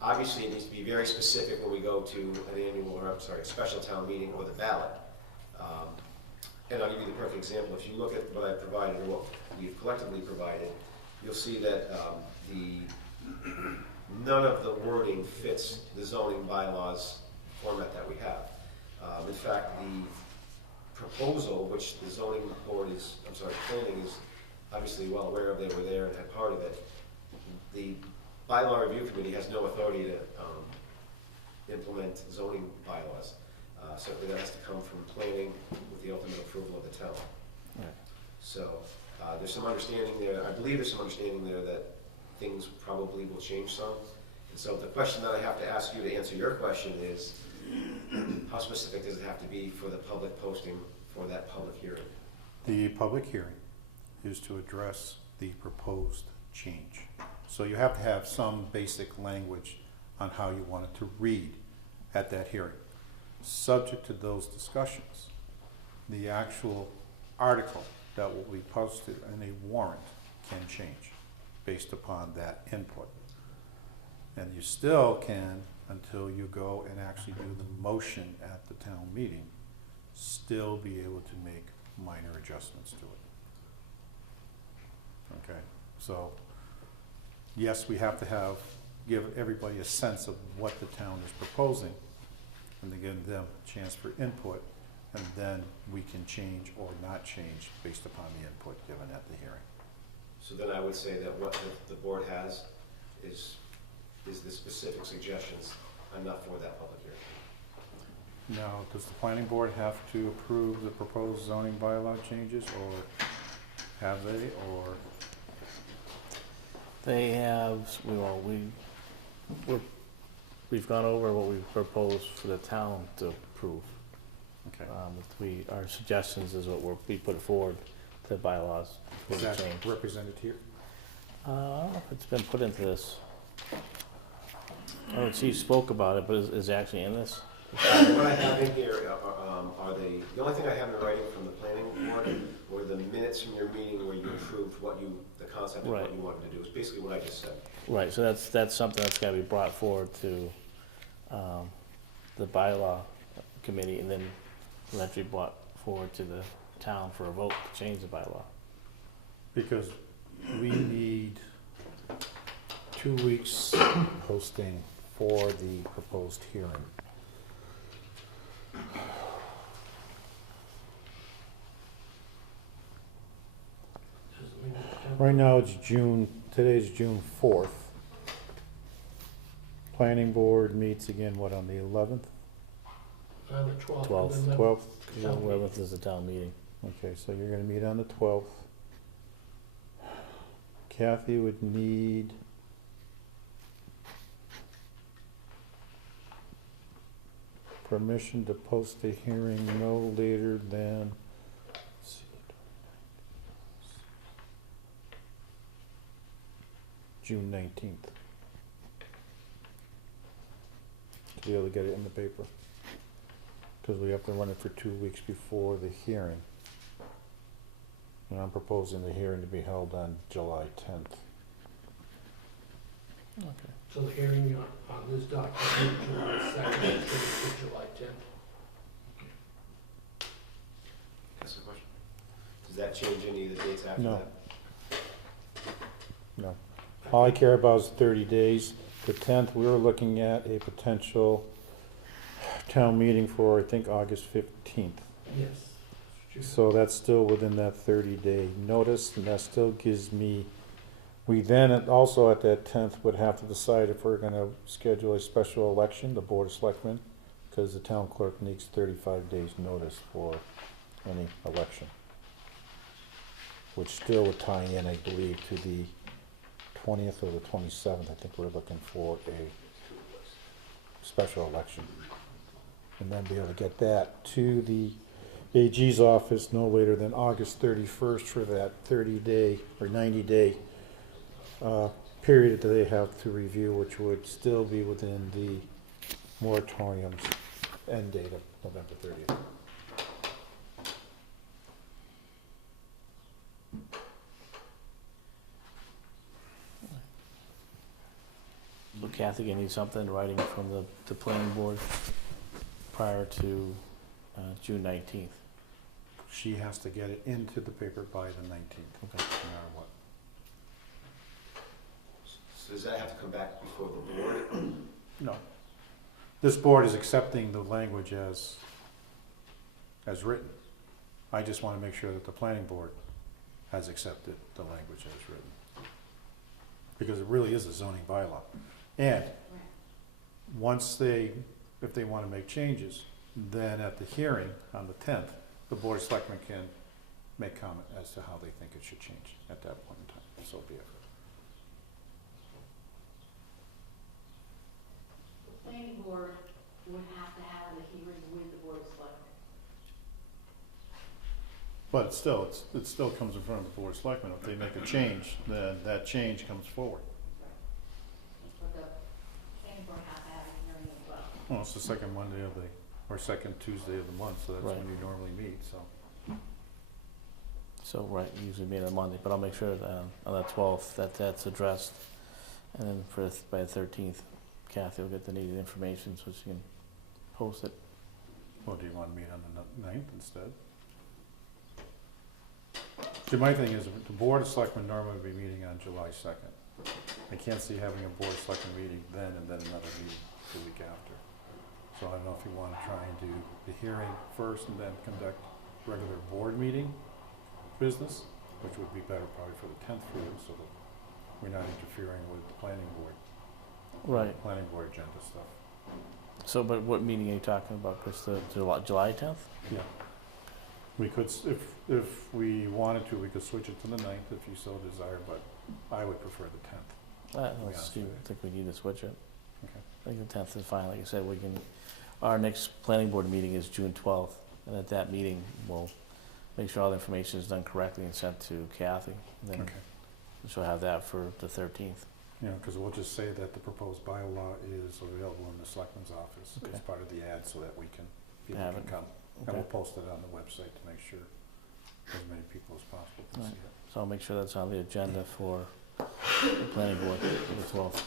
Obviously, it needs to be very specific when we go to a special town meeting or the ballot. And I'll give you the perfect example. If you look at what I provided or what we've collectively provided, you'll see that none of the wording fits the zoning bylaws format that we have. In fact, the proposal, which the zoning board planning is obviously well aware of, they were there and had part of it, the bylaw review committee has no authority to implement zoning bylaws. Certainly that has to come from planning with the ultimate approval of the town. Right. So there's some understanding there. I believe there's some understanding there that things probably will change some. And so the question that I have to ask you to answer your question is, how specific does it have to be for the public posting for that public hearing? The public hearing is to address the proposed change. So you have to have some basic language on how you want it to read at that hearing. Subject to those discussions, the actual article that will be posted in a warrant can change based upon that input. And you still can, until you go and actually do the motion at the town meeting, still be able to make minor adjustments to it. Okay, so yes, we have to give everybody a sense of what the town is proposing and to give them a chance for input, and then we can change or not change based upon the input given at the hearing. So then I would say that what the board has is the specific suggestions enough for that public hearing? Now, does the planning board have to approve the proposed zoning bylaw changes, or have they, or? They have, we've gone over what we've proposed for the town to approve. Okay. Our suggestions is what we put forward to the bylaws for Is the that change. represented here? I don't know if it's been put into this. Oh, she spoke about it, but is it actually in this? What I have in here are the only thing I have in writing from the planning board were the minutes from your meeting where you approved the concept of what you wanted to do. It's basically what I just said. Right, so that's something that's gotta be brought forward to, the bylaw committee, and then eventually brought forward to the town for a vote to change the bylaw. Because we need 2 weeks posting for the proposed hearing. Right now it's today's June 4th. Planning board meets again, what, on the 11th? On the 12th. 12th. and then 12th? The 11th is the town meeting. Okay, so you're gonna meet on the 12th. Kathy would need permission to post a hearing no later than, let's see, June 19th. To be able to get it in the paper. Because we have to run it for 2 weeks before the hearing. And I'm proposing the hearing to be held on July 10th. Okay. So the hearing on this document, July 2nd, it's going to be July 10th. That's the question. Does that change any of the dates after No. that? No. All I care about is 30 days. The 10th, we were looking at a potential town meeting for, I think, August 15th. Yes. So that's still within that 30-day notice, and that still gives me, we then also at that 10th would have to decide if we're gonna schedule a special election, the Board of Selectmen, because the town clerk needs 35 days notice for any election. Which still would tie in, I believe, to the 20th or the 27th. I think we're looking for a special election. And then be able to get that to the AG's office no later than August 31st for that 30-day or 90-day period that they have to review, which would still be within the moratorium's end date of November 30th. So Kathy, you need something in writing from the planning board prior to June 19th. She has to get it into the paper by the 19th, Okay. no matter what. So does that have to come back before the board? No. This board is accepting the language as written. I just want to make sure that the planning board has accepted the language as written. Because it really is a zoning bylaw. And once if they want to make changes, then at the hearing on the 10th, the Board of Selectmen can make comment as to how they think it should change at that point in time. So be it. The planning board would have to have a hearing with the Board of Selectmen. But it still comes in front of the Board of Selectmen. If they make a change, then that change comes forward. But the planning board has Well, it's the second Monday of the, or second Tuesday of the month, so that's Right. when you normally meet, so. So, right, usually meet on Monday, but I'll make sure that on the 12th that that's addressed. And then by the 13th, Kathy will get the needed information so she can post it. Well, do you want to meet on the 9th instead? See, my thing is, the Board of Selectmen normally would be meeting on July 2nd. I can't see having a Board of Selectmen meeting then and then another meeting the week after. So I don't know if you want to try and do the hearing first and then conduct regular board meeting business, which would be better probably for the 10th for you, so that we're not interfering with the planning board. Right. Planning board agenda stuff. So, but what meeting are you talking about, Chris? The July 10th? Yeah. We could, if we wanted to, we could switch it to the 9th if you so desire, but I would prefer the 10th. I honest with you. think we need to switch it. Okay. I think the 10th is fine. Like I said, we can, our next planning board meeting is June 12th. And at that meeting, we'll make sure all the information is done correctly and sent to Kathy. And then Okay. she'll have that for the 13th. Yeah, because we'll just say that the proposed bylaw is available in the selectman's office Okay. as part of the ad so that we can, people Have can it. come. And Okay. we'll post it on the website to make sure as many people as possible can Right. see it. So I'll make sure that's on the agenda for the planning board for the 12th.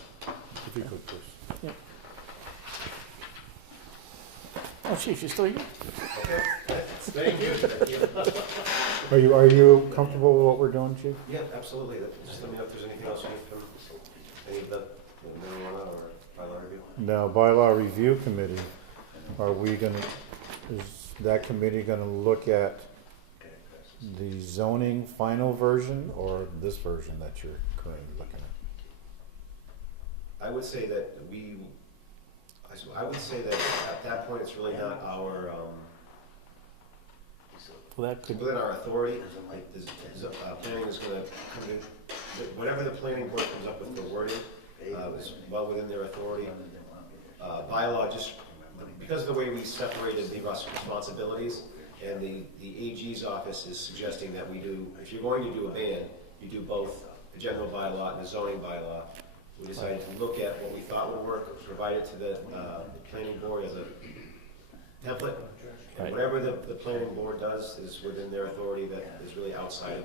If you could, please. Oh, chief, you're still here? Thank you. Are you comfortable with what we're doing, Chief? Yeah, absolutely. Just let me know if there's anything else you need from any of the marijuana or bylaw review. Now, bylaw review committee, are we gonna, is that committee gonna look at the zoning final version or this version that you're currently looking at? I would say that I would say that at that point, it's really not our, Well, that could, within our authority. Like, planning is gonna come in, whatever the planning board comes up with the wording, is well within their authority. Bylaw, just because of the way we separated the responsibilities, and the AG's office is suggesting that we do, if you're going to do a ban, you do both the general bylaw and the zoning bylaw. We decided to look at what we thought would work, provide it to the planning board as a template. And Right. whatever the planning board does is within their authority, that is really outside of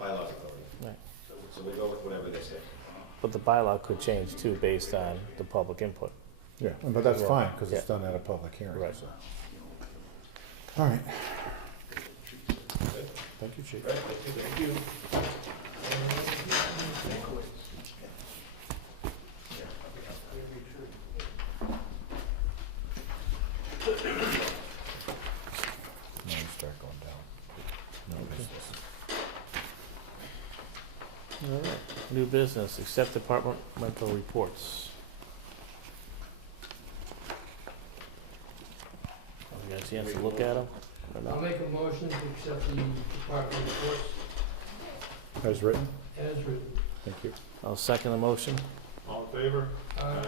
bylaw authority. Right. So we go with whatever they say. but the bylaw could change too based on the public input. Yeah, but that's Well, fine, because it's yeah. done at a public hearing, Right. so. All right. Thank you, Chief. All right, thank you. Now you start going down. No business. All right. New business, accept departmental reports. You got a chance to look at them? I'll make a motion to accept the department reports As written? as written. Thank you. I'll second the motion. All in favor? I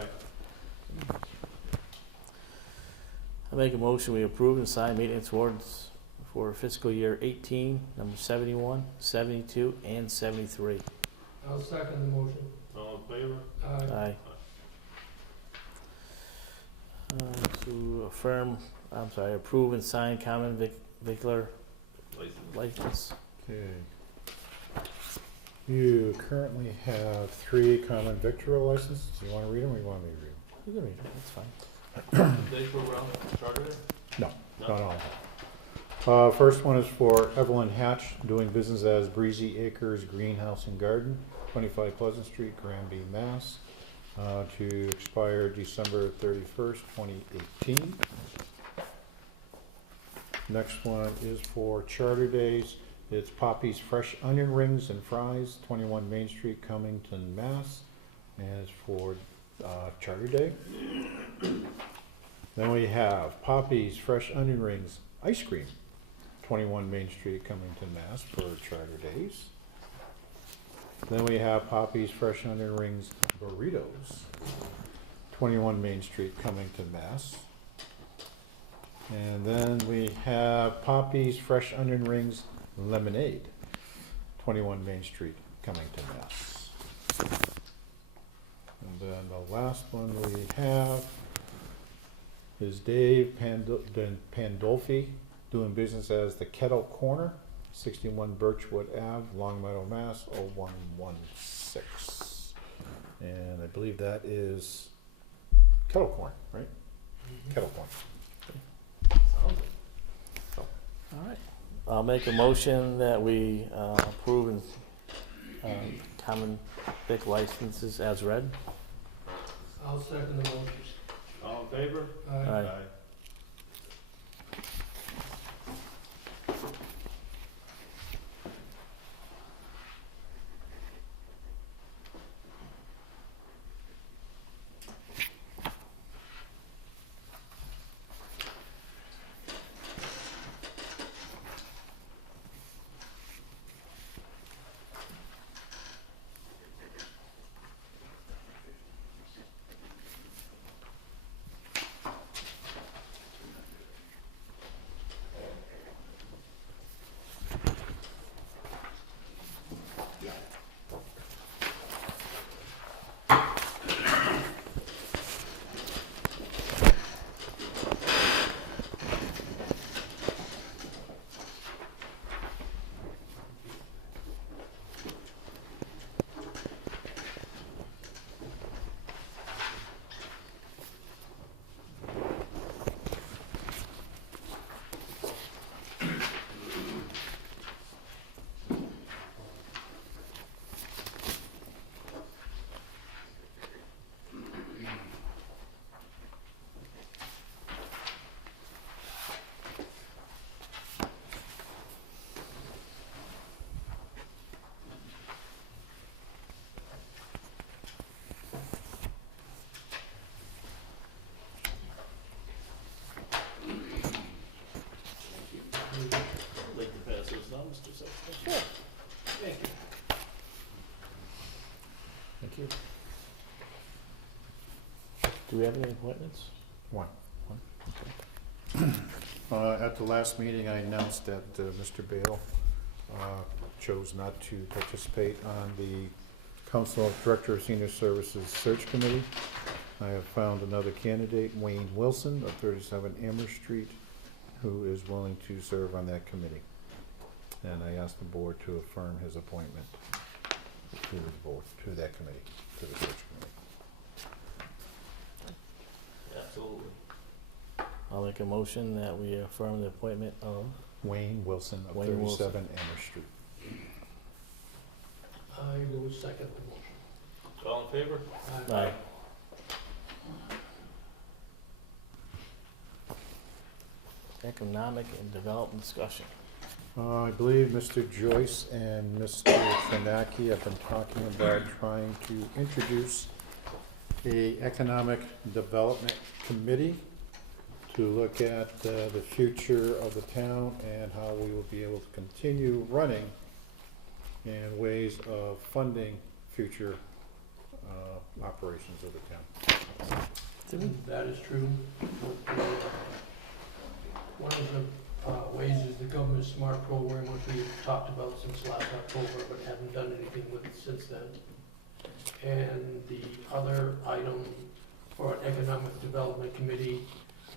make a motion, we approve and sign maintenance warrants for fiscal year 18, number 71, 72, and 73. I'll second the motion. All in favor? Aye. To approve and sign common vicular license. Okay. You currently have 3 common victual licenses. Do you want to read them or you want me to read them? You can read it, that's fine. They were around charter? No, not all. First one is for Evelyn Hatch, doing business as Breezy Acres Greenhouse and Garden, 25 Pleasant Street, Granby, Mass. To expire December 31st, 2018. Next one is for Charter Days. It's Poppy's Fresh Onion Rings and Fries, 21 Main Street, Cummington, Mass. And it's for Charter Day. Then we have Poppy's Fresh Onion Rings Ice Cream, 21 Main Street, Cummington, Mass. for Charter Days. Then we have Poppy's Fresh Onion Rings Burritos, 21 Main Street, Cummington, Mass. And then we have Poppy's Fresh Onion Rings Lemonade, 21 Main Street, Cummington, Mass. And then the last one we have is Dave Pandolfi, doing business as the Kettle Corner, 61 Birchwood Ave, Long Meadow, Mass. 01116. And I believe that is Kettle Corn, right? Kettle Corn. All right. I'll make a motion that we approve common vic licenses as read. I'll second the motion. All in favor? Aye. Like to pass those down, Mr. Sexton? Sure. Thank you. Thank you. Do we have any appointments? One. At the last meeting, I announced that Mr. Bale chose not to participate on the Council of Director of Senior Services Search Committee. I have found another candidate, Wayne Wilson of 37 Amherst Street, who is willing to serve on that committee. And I asked the board to affirm his appointment to the board, to that committee, to the search committee. Absolutely. I'll make a motion that we affirm the appointment of Wayne Wilson of Wayne Wilson. 37 Amherst Street. I will second the motion. All in favor? Aye. Economic and development discussion. I believe Mr. Joyce and Mr. Finaki have been talking about trying to introduce a economic development committee to look at the future of the town and how we will be able to continue running and ways of funding future operations of the town. That is true. One of the ways is the government smart program, which we've talked about since last October, but haven't done anything with it since then. And the other item for an economic development committee,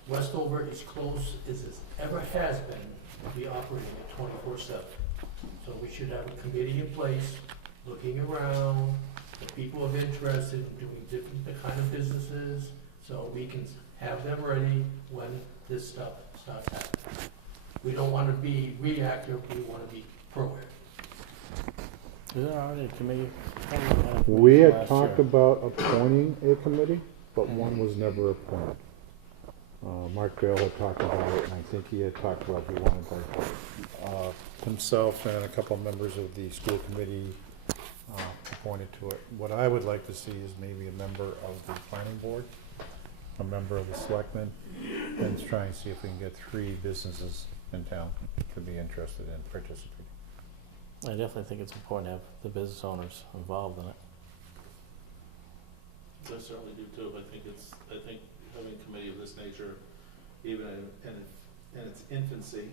Westover is close as it ever has been to be operating at 24/7. So we should have a committee in place, looking around, the people of interest in doing different kind of businesses, so we can have them ready when this stuff starts happening. We don't want to be reactive, we want to be proactive. Is there already a committee? We had talked about appointing a committee, but one was never appointed. Mark Bale had talked about it, and I think he had talked about he wanted to, himself and a couple of members of the school committee appointed to it. What I would like to see is maybe a member of the planning board, a member of the selectmen, and try and see if we can get 3 businesses in town to be interested in participating. I definitely think it's important to have the business owners involved in it. I certainly do too. I think having a committee of this nature, even in its infancy,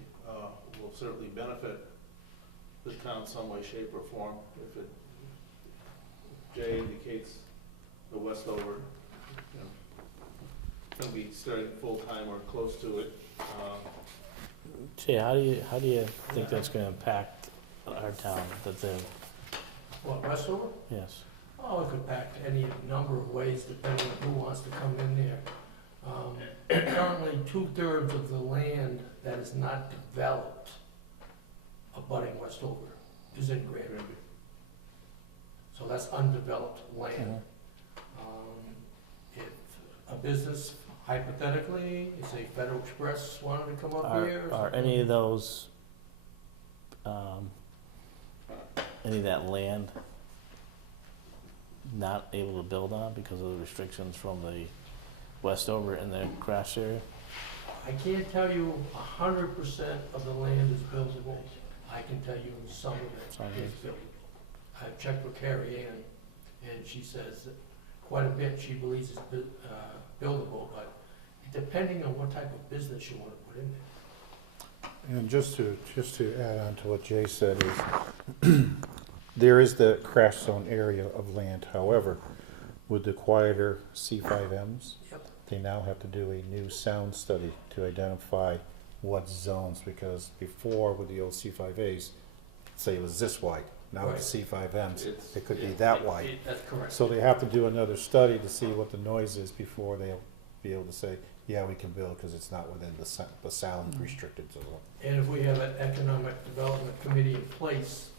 will certainly benefit the town some way, shape, or form. If Jay indicates the Westover, gonna be starting full-time or close to it. Jay, how do you think that's gonna impact our town, that they're, What, Westover? yes? Oh, it could impact any number of ways depending on who wants to come in there. Currently, 2/3 of the land that is not developed abutting Westover is in Granby. So that's undeveloped land. If a business, hypothetically, say Federal Express wanted to come up here. Are any of those, any of that land not able to build on because of the restrictions from the Westover in the crash area? I can't tell you 100% of the land is buildable. I can tell you some of Some it of is buildable. I've checked with Carrie Ann, and she says that quite a bit she believes is buildable, but depending on what type of business you want to put in there. And just to add on to what Jay said is, there is the crash zone area of land. However, with the quieter C5Ms, Yep. they now have to do a new sound study to identify what zones, because before with the old C5As, say it was this wide. Now with the C5Ms, it could be that wide. That's correct. So they have to do another study to see what the noise is before they'll be able to say, yeah, we can build because it's not within the sound restricted zone. And if we have an economic development committee in place,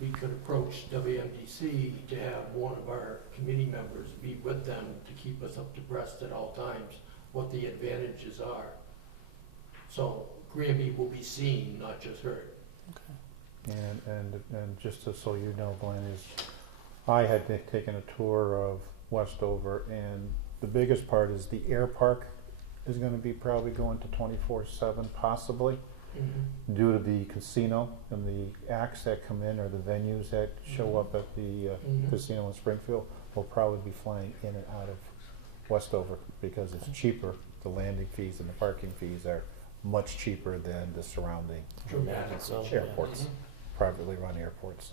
we could approach WMDC to have one of our committee members be with them to keep us up to breast at all times, what the advantages are. So Granby will be seen, not just heard. And just so you know, Glenn, is I had taken a tour of Westover, and the biggest part is the air park is going to be probably going to 24/7 possibly, due to the casino and the acts that come in or the venues that show up at the casino in Springfield will probably be flying in and out of Westover because it's cheaper. The landing fees and the parking fees are much cheaper than the surrounding airports, privately run airports.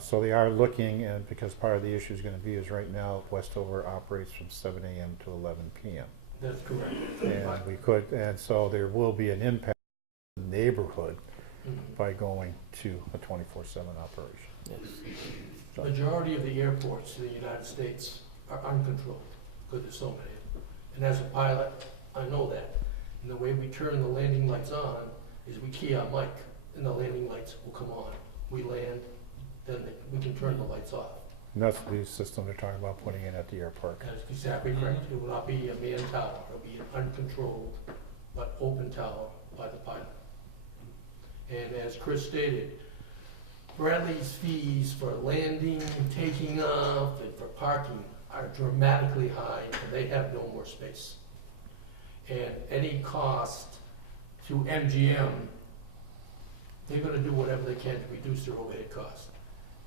So they are looking, and because part of the issue is going to be is right now Westover operates from 7 a.m. to 11 p.m. That's correct. And so there will be an impact on the neighborhood by going to a 24/7 operation. Yes. The majority of the airports in the United States are uncontrolled because there's so many. And as a pilot, I know that. And the way we turn the landing lights on is we key our mic and the landing lights will come on. We land, then we can turn the lights off. And that's the system they're talking about putting in at the airport. That's exactly correct. It will not be a manned tower. It'll be an uncontrolled but open tower by the pilot. And as Chris stated, Bradley's fees for landing, taking off, and for parking are dramatically high, and they have no more space. And any cost to MGM, they're gonna do whatever they can to reduce their overhead costs.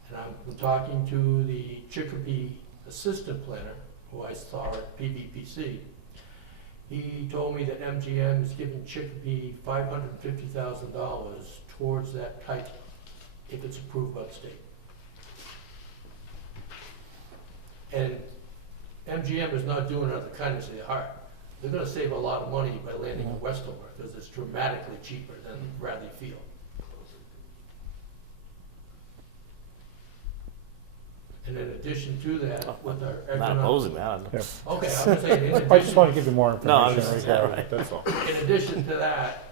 And I'm talking to the Chicopee assistant planner, who I saw at PVPC. He told me that MGM is giving Chicopee $550,000 towards that type, if it's approved by the state. And MGM is not doing it out of the kindness of their heart. They're gonna save a lot of money by landing in Westover, because it's dramatically cheaper than Bradley Field. And in addition to that, with our Not economic. opposing that. Okay, I'm just saying, in I just addition, want to give you more No, I'm information just- regarding right. it, that's all. in addition to that,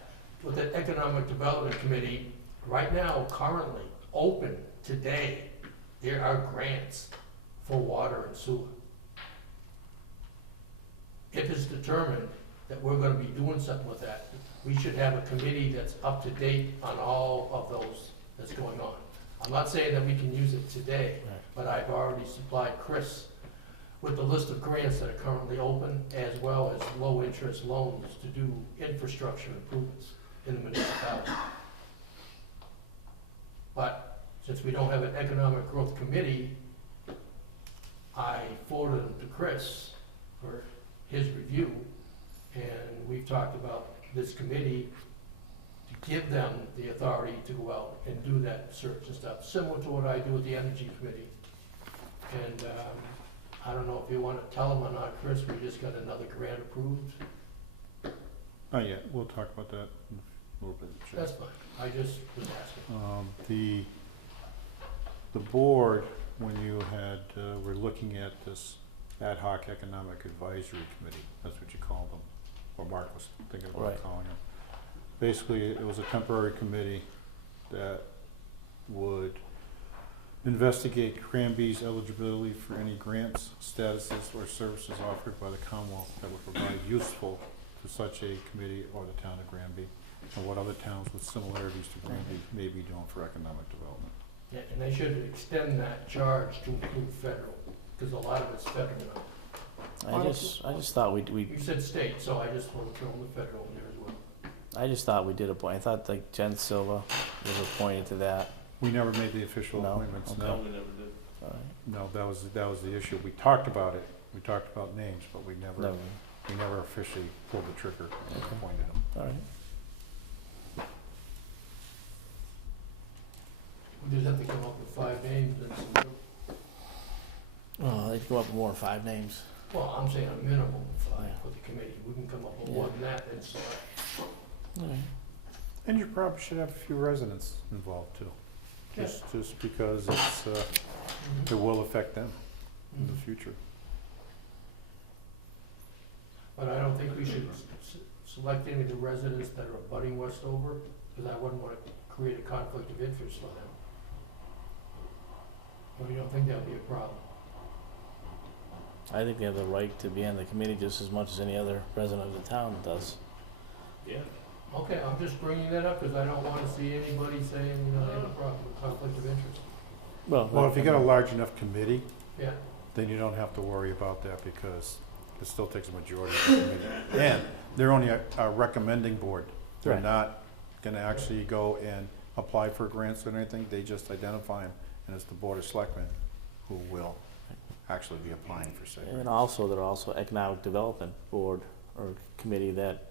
with the Economic Development Committee, right now, currently, open today, there are grants for water and sewer. If it's determined that we're gonna be doing something with that, we should have a committee that's up to date on all of those that's going on. I'm not saying that we can use it today, but I've already supplied Chris with the list of grants that are currently open, as well as low-interest loans to do infrastructure improvements in the municipality. But since we don't have an economic growth committee, I forwarded them to Chris for his review, and we've talked about this committee to give them the authority to go out and do that search and stuff, similar to what I do with the Energy Committee. And I don't know if you wanna tell them or not, Chris, we just got another grant approved. Oh, yeah, we'll talk about that in a little bit. Jay. That's fine, I just was asking. The board, when you had, were looking at this ad hoc economic advisory committee, that's what you called them, or Mark was thinking about Right. calling them. Basically, it was a temporary committee that would investigate Granby's eligibility for any grants, statuses, or services offered by the Commonwealth that would provide useful to such a committee or the town of Granby, and what other towns with similarities to Granby may be doing for economic development. Yeah, and they should extend that charge to include federal, because a lot of it's federal now. I just thought we You said state, so I just want to throw the federal in there as well. I just thought we did appoint. I thought like Jen Silva was appointed to that. We never made the official No? appointments, Okay. No, no. we never did. All right. No, that was the issue. We talked about it. We talked about names, but we never officially pulled the trigger and Okay. appointed them. All right. We just have to come up with 5 names and some, Oh, they come up with more than 5 names. well, I'm saying a minimum of 5 Yeah. for the committee. We can come up with Yeah. more than that, then select. All right. And you probably should have a few residents involved too. Just because it's, it will affect them in the future. But I don't think we should select any of the residents that are abutting Westover, because I wouldn't want to create a conflict of interest for them. Or you don't think that'd be a problem? I think they have the right to be on the committee just as much as any other resident of the town does. Yeah. Okay, I'm just bringing that up because I don't want to see anybody saying, you know, they have a problem with conflict of interest. Well, if you got a large enough committee, Yeah, then you don't have to worry about that because it still takes a majority of the committee. And they're only a recommending board. They're Right. not gonna actually go and apply for grants or anything. They just identify them, and it's the Board of Selectmen who will actually be applying for said And grants. also, they're also economic development board or committee that,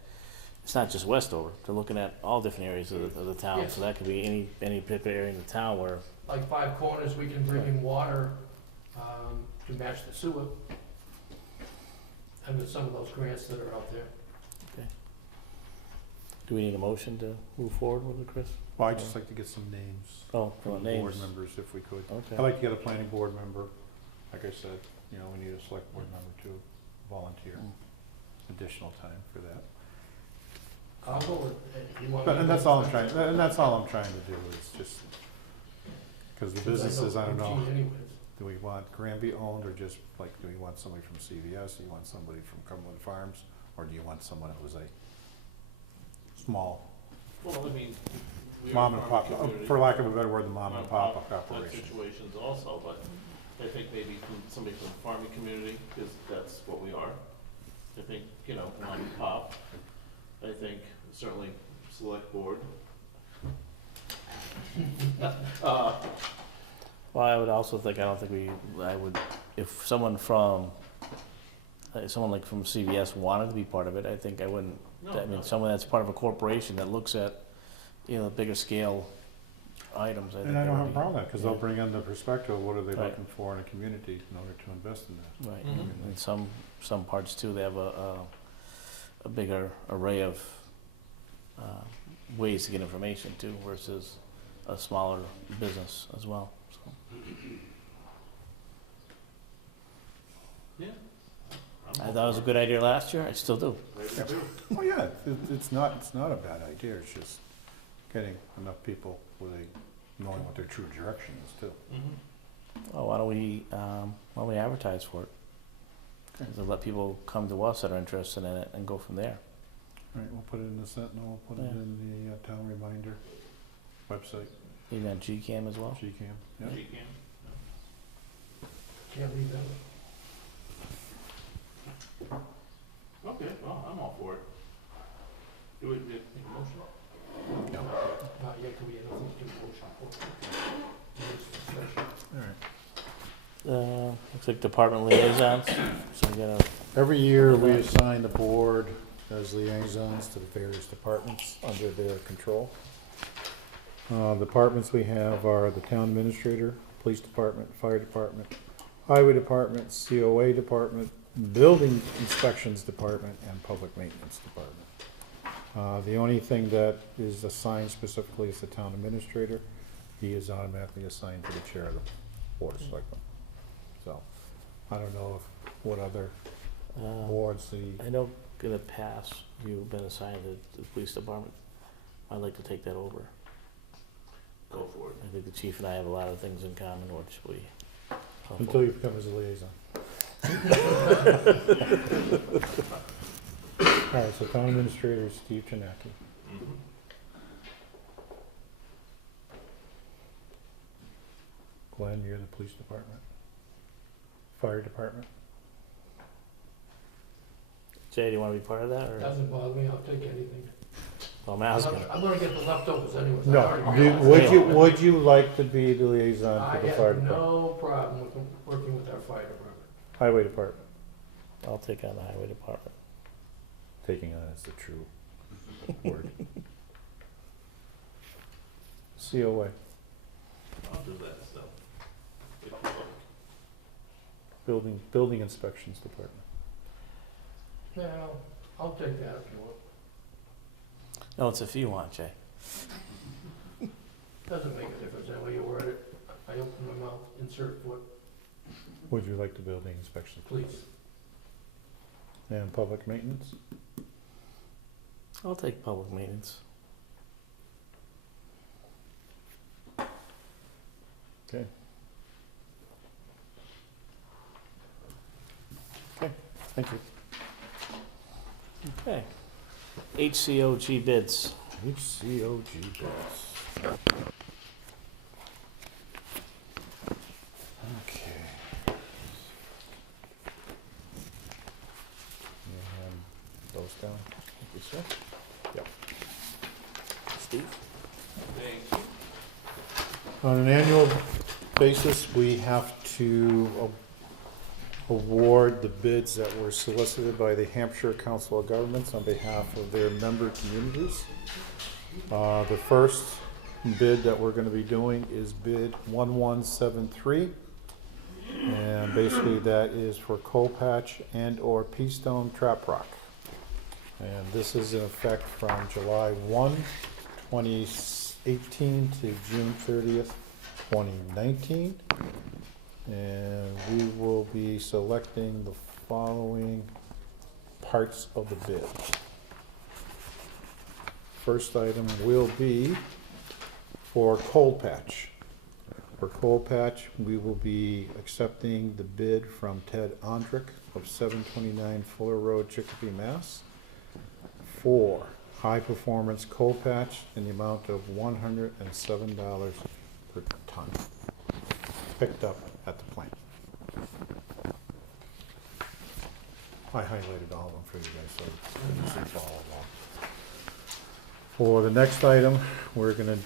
it's not just Westover. They're looking at all different areas of the town. Yes. So that could be any particular area in the town where, like 5 Corners, we can bring in water to match the sewer. And there's some of those grants that are out there. do we need a motion to move forward with it, Chris? Well, I'd just like to get some names Oh, for from the board names. members if we could. Okay. I'd like to get a planning board member. Like I said, you know, we need a select board member to volunteer additional time for that. I'll go with, you want me But, to and go that's all I'm with- trying, and that's all I'm trying to do is just, because the Since businesses, I don't know, routine anyways. do we want Granby owned or just like, do we want somebody from CVS, do you want somebody from Cumberland Farms, or do you want someone who's a small Well, I mean, we are mom a and farming pop, community. for lack of a better word, the mom and pop Type operation? situations also, but I think maybe from somebody from the farming community, because that's what we are. I think, you know, mom and pop. I think certainly select board. Well, I would also think, I don't think I would, if someone from, someone like from CVS wanted to be part of it, I think I wouldn't, No, I mean, no. someone that's part of a corporation that looks at, you know, bigger scale items, I think. And I don't that have a would problem with that, because they'll yeah. bring in the perspective of what are they Right. looking for in a community in order to invest in that. Right, Mhm. and some parts too, they have a bigger array of, ways to get information too, versus a smaller business as well, so. Yeah. I thought it was a good idea last year, I still do. Yeah. Well, yeah, it's not a bad idea, it's just getting enough people with knowing what their true direction is too. Mm-hmm. Oh, why don't we advertise for it? To let people come to us that are interested in it and go from there. All right, we'll put it in the Sentinel, we'll put it Yeah. in the town reminder website, Even on GCAM as well? GCAM, yeah. You can. Can't leave that. Okay, well, I'm all for it. Do we make a motion? Not yet, because we have nothing to do motion for. All right. Looks like department liaisons, so we got Every year, we assign the board as liaisons to the various departments under their control. Departments we have are the town administrator, police department, fire department, highway department, COA department, building inspections department, and public maintenance department. The only thing that is assigned specifically is the town administrator. He is automatically assigned to the chair of the board of selectmen. So, I don't know what other boards I know in the past, you've been assigned to the police department. I'd like to take that over. Go for it. I think the chief and I have a lot of things in common, which we. until you become his liaison. All right, so town administrator is Steve Chinaki. Mhm. Glenn, you're the police department. Fire department. Jay, do you want to be part of that, or? Doesn't bother me, I'll take anything. I'm asking. I'm gonna get the leftovers anyways. No, would you like to be the liaison I to the fire have department? no problem with working with our fire department. Highway department, I'll take on the highway department. taking on is the true word. COA, I'll do that stuff. If you want. building inspections department. Yeah, I'll take that if you want. No, it's if you want, Jay. Doesn't make a difference that way you word it. I open my mouth, insert foot, Would you like the building inspections? please. And public maintenance? I'll take public maintenance. Okay. Okay, thank you. Okay. HCOG bids. HCOG bids. Okay. You have those down? Thank you, sir. Yep. Steve? Thank you. On an annual basis, we have to award the bids that were solicited by the Hampshire Council of Governments on behalf of their member communities. The first bid that we're going to be doing is bid 1173. And basically that is for coal patch and or pea stone trap rock. And this is in effect from July 1, 2018 to June 30th, 2019. And we will be selecting the following parts of the bid. First item will be for coal patch. For coal patch, we will be accepting the bid from Ted Ondrick of 729 Fuller Road, Chicopee, Mass. For high performance coal patch in the amount of $107 per ton, picked up at the plant. I highlighted all of them for you guys so you can follow along. For the next item, we're going to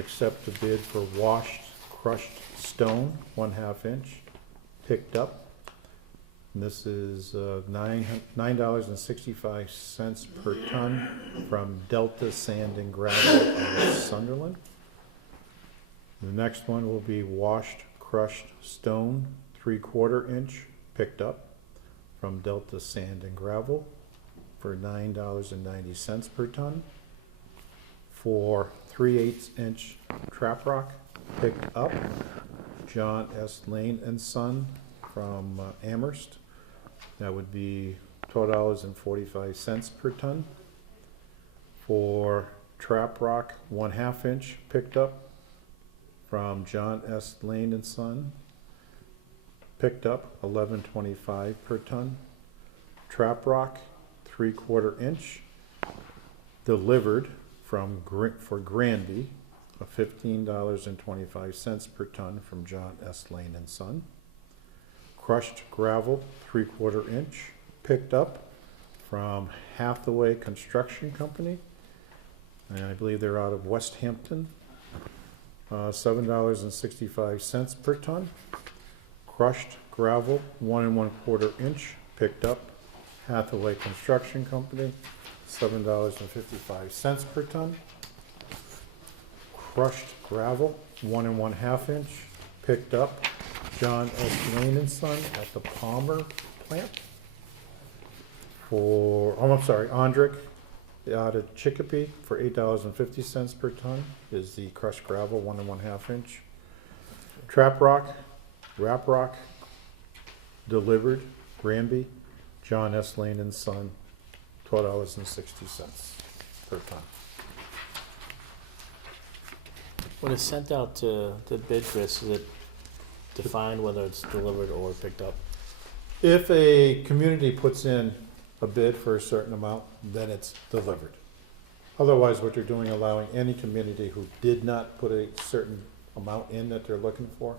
accept the bid for washed crushed stone, 1/2 inch, picked up. And this is $9.65 per ton from Delta Sand and Gravel of Sunderland. The next one will be washed crushed stone, 3/4 inch, picked up from Delta Sand and Gravel for $9.90 per ton. For 3/8 inch trap rock, picked up, John S. Lane and Son from Amherst. That would be $12.45 per ton. For trap rock, 1/2 inch, picked up from John S. Lane and Son, picked up $11.25 per ton. Trap rock, 3/4 inch, delivered from for Granby, of $15.25 per ton from John S. Lane and Son. Crushed gravel, 3/4 inch, picked up from Hathaway Construction Company, and I believe they're out of West Hampton. $7.65 per ton. Crushed gravel, 1 1/4 inch, picked up, Hathaway Construction Company, $7.55 per ton. Crushed gravel, 1 1/2 inch, picked up, John S. Lane and Son at the Palmer plant. For, oh, I'm sorry, Andrick out of Chicopee for $8.50 per ton is the crushed gravel, 1 1/2 inch. Trap rock, wrap rock, delivered, Granby, John S. Lane and Son, $12.60 per ton. When it's sent out to bid, Chris, is it defined whether it's delivered or picked up? If a community puts in a bid for a certain amount, then it's delivered. Otherwise, what they're doing, allowing any community who did not put a certain amount in that they're looking for,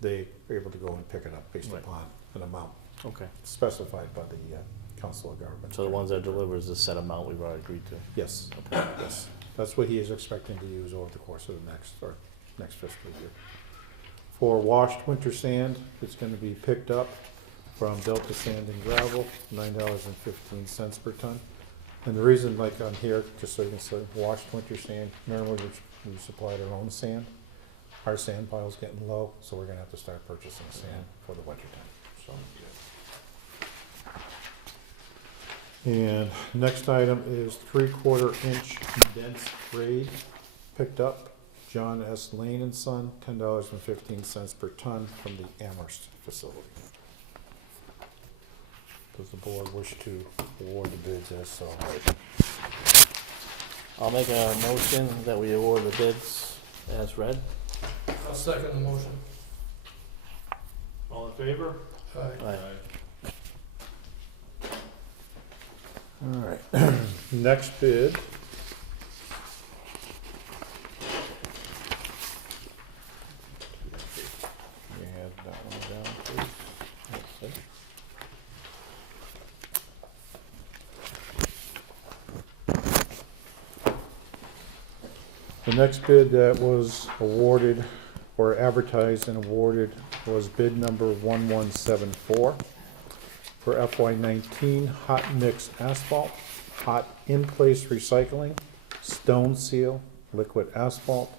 they are able to go and pick it up based Right. upon an amount Okay. specified by the Council of Governments. So the ones that deliver is the set amount we've already agreed to? Yes, yes. That's what he is expecting to use over the course of the next fiscal year. For washed winter sand, it's gonna be picked up from Delta Sand and Gravel, $9.15 per ton. And the reason, like on here, just so you can see, washed winter sand, normally we supplied our own sand. Our sand pile's getting low, so we're gonna have to start purchasing sand for the winter time, so. And next item is 3/4 inch dense grade picked up. John S. Lane and Son, $10.15 per ton from the Amherst facility. Does the board wish to award the bids as so? I'll make a motion that we award the bids as read. I'll second the motion. All in favor? Aye. All right. Next bid. We have that one down, please. That's it. The next bid that was awarded or advertised and awarded was bid number 1174 for FY19 hot mix asphalt, hot in-place recycling, stone seal, liquid asphalt,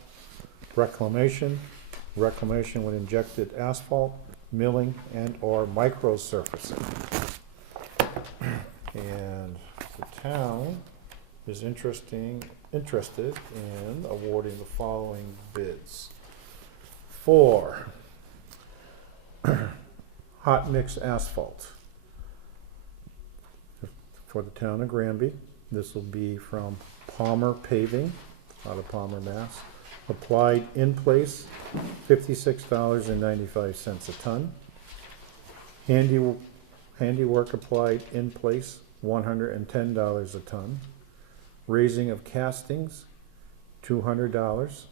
reclamation with injected asphalt, milling and/or micro surfacing. And the town is interested in awarding the following bids. For hot mix asphalt for the town of Granby, this will be from Palmer Paving out of Palmer, Mass. Applied in place, $56.95 a ton. Handiwork applied in place, $110 a ton. Raising of castings, $200.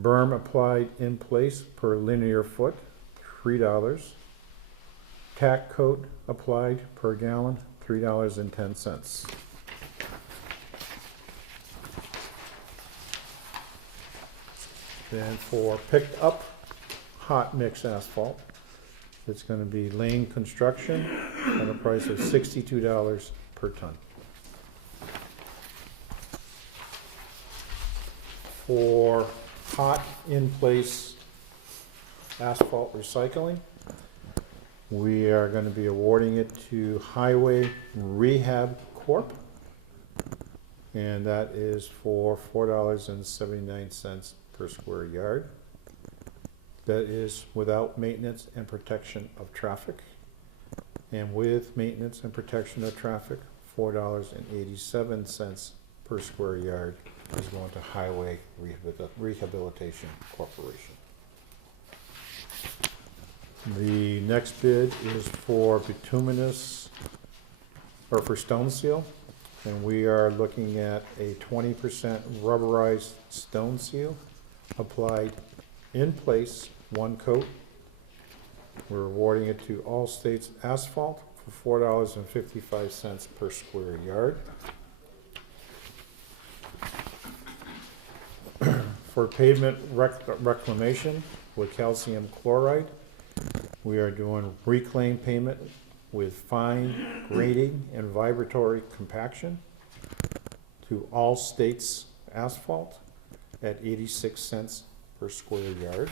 Berm applied in place per linear foot, $3. Tack coat applied per gallon, $3.10. Then for picked up hot mix asphalt, it's going to be Lane Construction at a price of $62 per ton. For hot in-place asphalt recycling, we are going to be awarding it to Highway Rehab Corp. And that is for $4.79 per square yard. That is without maintenance and protection of traffic. And with maintenance and protection of traffic, $4.87 per square yard is going to Highway Rehabilitation Corporation. The next bid is for bituminous, or for stone seal, and we are looking at a 20% rubberized stone seal applied in place, one coat. We're awarding it to All States Asphalt for $4.55 per square yard. For pavement reclamation with calcium chloride, we are doing reclaim pavement with fine grading and vibratory compaction to All States Asphalt at 86 cents per square yard.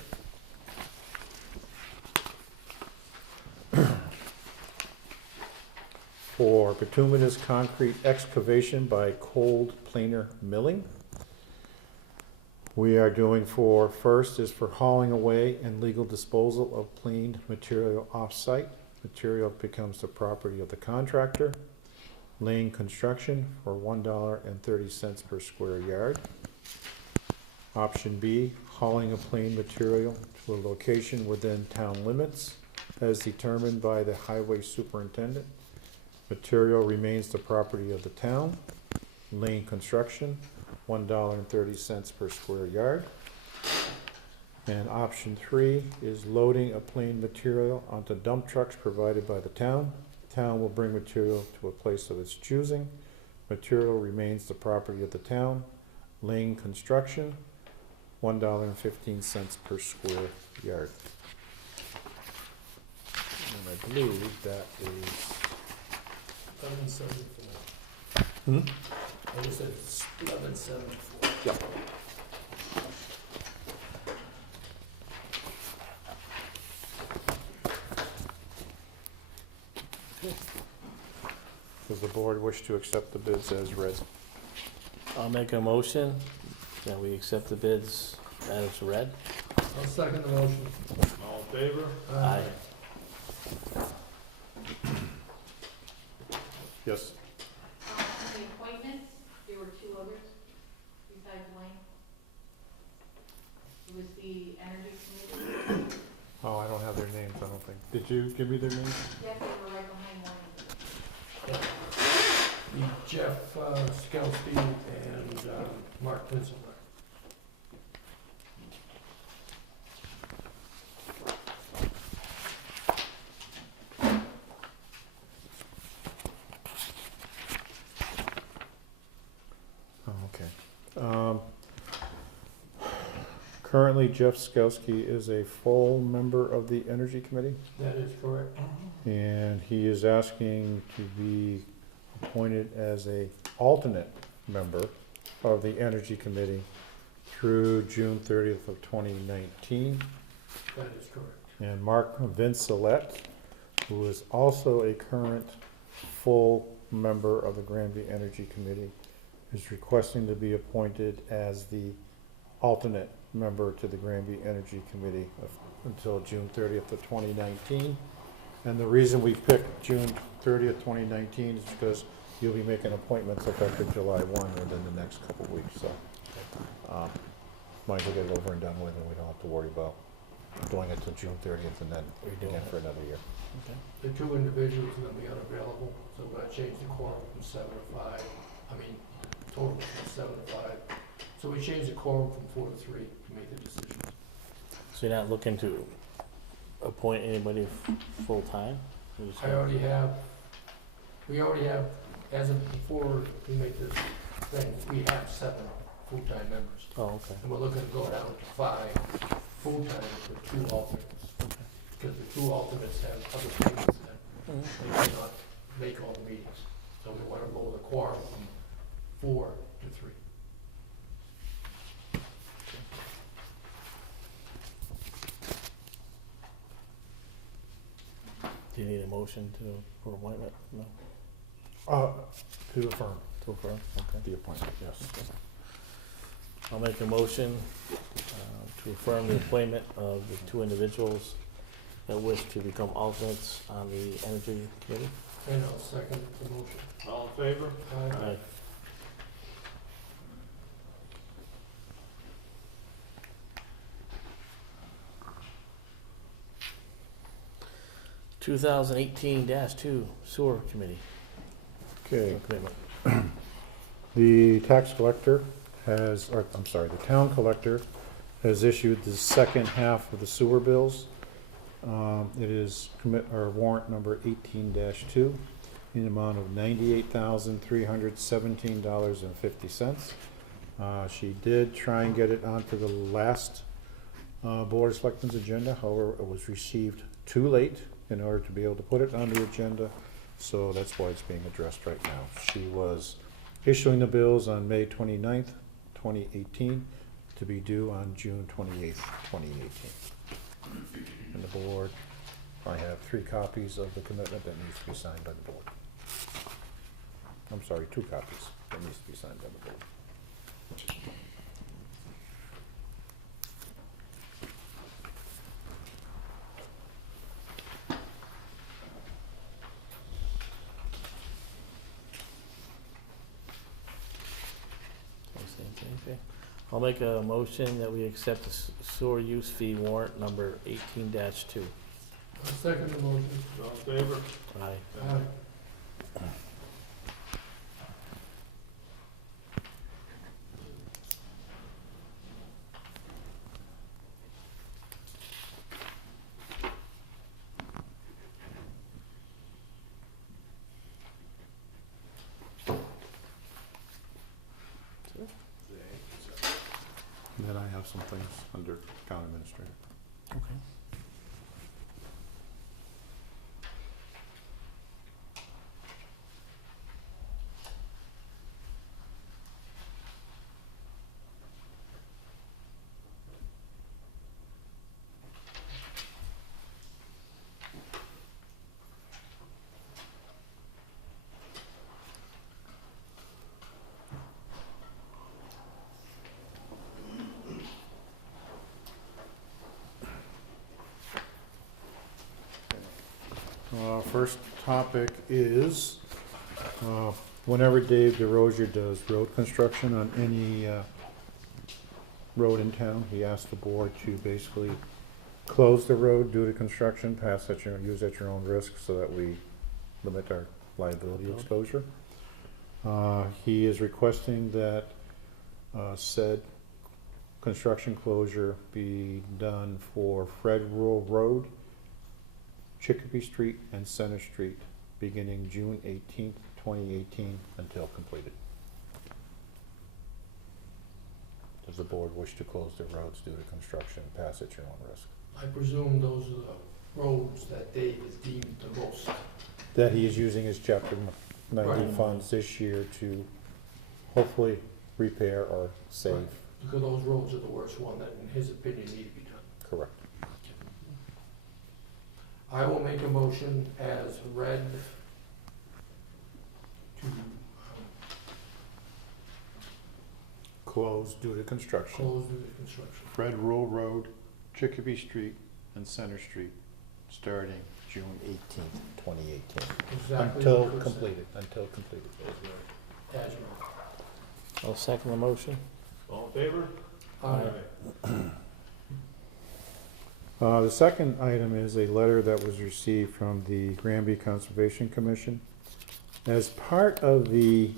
for bituminous concrete excavation by cold planer milling. We are doing for, first is for hauling away and legal disposal of planed material off-site. Material becomes the property of the contractor. Laying construction for $1.30 per square yard. Option B, hauling of planed material to a location within town limits as determined by the highway superintendent. Material remains the property of the town. Laying construction, $1.30 per square yard. And option 3 is loading of planed material onto dump trucks provided by the town. Town will bring material to a place of its choosing. Material remains the property of the town. Laying construction, $1.15 per square yard. And I believe that is, 1174. I just said it's 1174. yeah. Does the board wish to accept the bids as read? I'll make a motion that we accept the bids as read. I'll second the motion. All in favor? Aye. Yes. On the appointments, there were 2 others besides Wayne. It was the Energy Committee. Oh, I don't have their names, I don't think. Did you give me their names? Yes, they were right behind Wayne. Jeff Skelby and Mark Pinselberg. Oh, okay. Currently, Jeff Skelby is a full member of the Energy Committee, That is correct. and he is asking to be appointed as a alternate member of the Energy Committee through June 30th of 2019. That is correct. And Mark Vincelette, who is also a current full member of the Granby Energy Committee, is requesting to be appointed as the alternate member to the Granby Energy Committee until June 30th of 2019. And the reason we picked June 30th, 2019 is because you'll be making appointments effective July 1 within the next couple of weeks, so. Might as well get it over and done with, and we don't have to worry about doing it till June 30th and then again for another year. The 2 individuals are gonna be unavailable, so we're gonna change the quorum from 7 to 5. I mean, total from 7 to 5. So we changed the quorum from 4 to 3 to make the decision. So you're not looking to appoint anybody full-time? You just- We already have, as of before we make this thing, we have 7 full-time members. Oh, okay. And we're looking to go down to 5 full-time with 2 alternates. Because the 2 alternates have other meetings and they cannot make all the meetings. So we want to lower the quorum from 4 to 3. Do you need a motion for appointment? No? To affirm To affirm? Okay. the appointment, yes. I'll make a motion to affirm the appointment of the 2 individuals that wish to become alternates on the Energy Committee. And I'll second the motion. All in favor? Aye. 2018-2 Sewer Committee. Okay, Appointment. the tax collector has, or, I'm sorry, the town collector has issued the second half of the sewer bills. It is warrant number 18-2 in the amount of $98,317.50. She did try and get it onto the last Board of Selectmen's agenda, however, it was received too late in order to be able to put it on the agenda, so that's why it's being addressed right now. She was issuing the bills on May 29th, 2018, to be due on June 28th, 2018. And the board, I have 3 copies of the commitment that needs to be signed by the board. I'm sorry, 2 copies. That needs to be signed by the board. Okay. I'll make a motion that we accept the sewer use fee warrant number 18-2. I'll second the motion. All in favor? Aye. Aye. And then I have some things under town administrator. Okay. First topic is, whenever Dave DeRozier does road construction on any road in town, he asks the board to basically close the road due to construction, use at your own risk so that we limit our liability exposure. He is requesting that said construction closure be done for Fred Rural Road, Chicopee Street, and Center Street, beginning June 18th, 2018, until completed. Does the board wish to close their roads due to construction and pass at your own risk? I presume those are the roads that Dave is deemed the most. That he is using his Chapter 90 Right. funds this year to hopefully repair or save. Right. Because those roads are the worst one that, in his opinion, need to be done. Correct. I will make a motion as read to Closed due to construction. close the construction. Fred Rural Road, Chicopee Street, and Center Street, starting June 18th, 2018. Exactly Until what Chris said. completed, until completed. As read. I'll second the motion. All in favor? Aye. The second item is a letter that was received from the Granby Conservation Commission. As part of the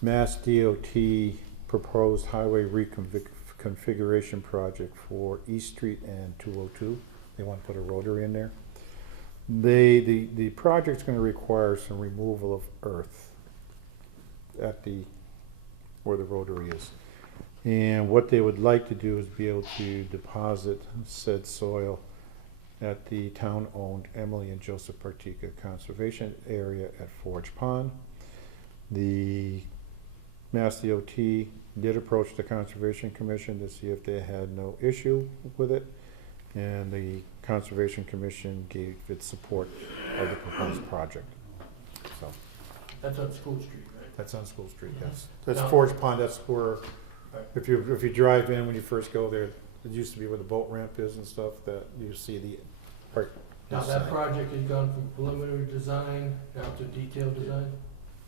Mass DOT proposed highway reconfiguration project for East Street and 202, they want to put a rotary in there. The project's going to require some removal of earth at where the rotary is. And what they would like to do is be able to deposit said soil at the town-owned Emily and Joseph Partika Conservation Area at Forge Pond. The Mass DOT did approach the Conservation Commission to see if they had no issue with it, and the Conservation Commission gave its support of the proposed project. So That's on School Street, right? that's on School Street, Mhm. yes. That's Now- Forge Pond, that's where, Right. if you drive in, when you first go there, it used to be where the boat ramp is and stuff, that you see the, right. Now, east that side. project has gone from preliminary design now to detailed design?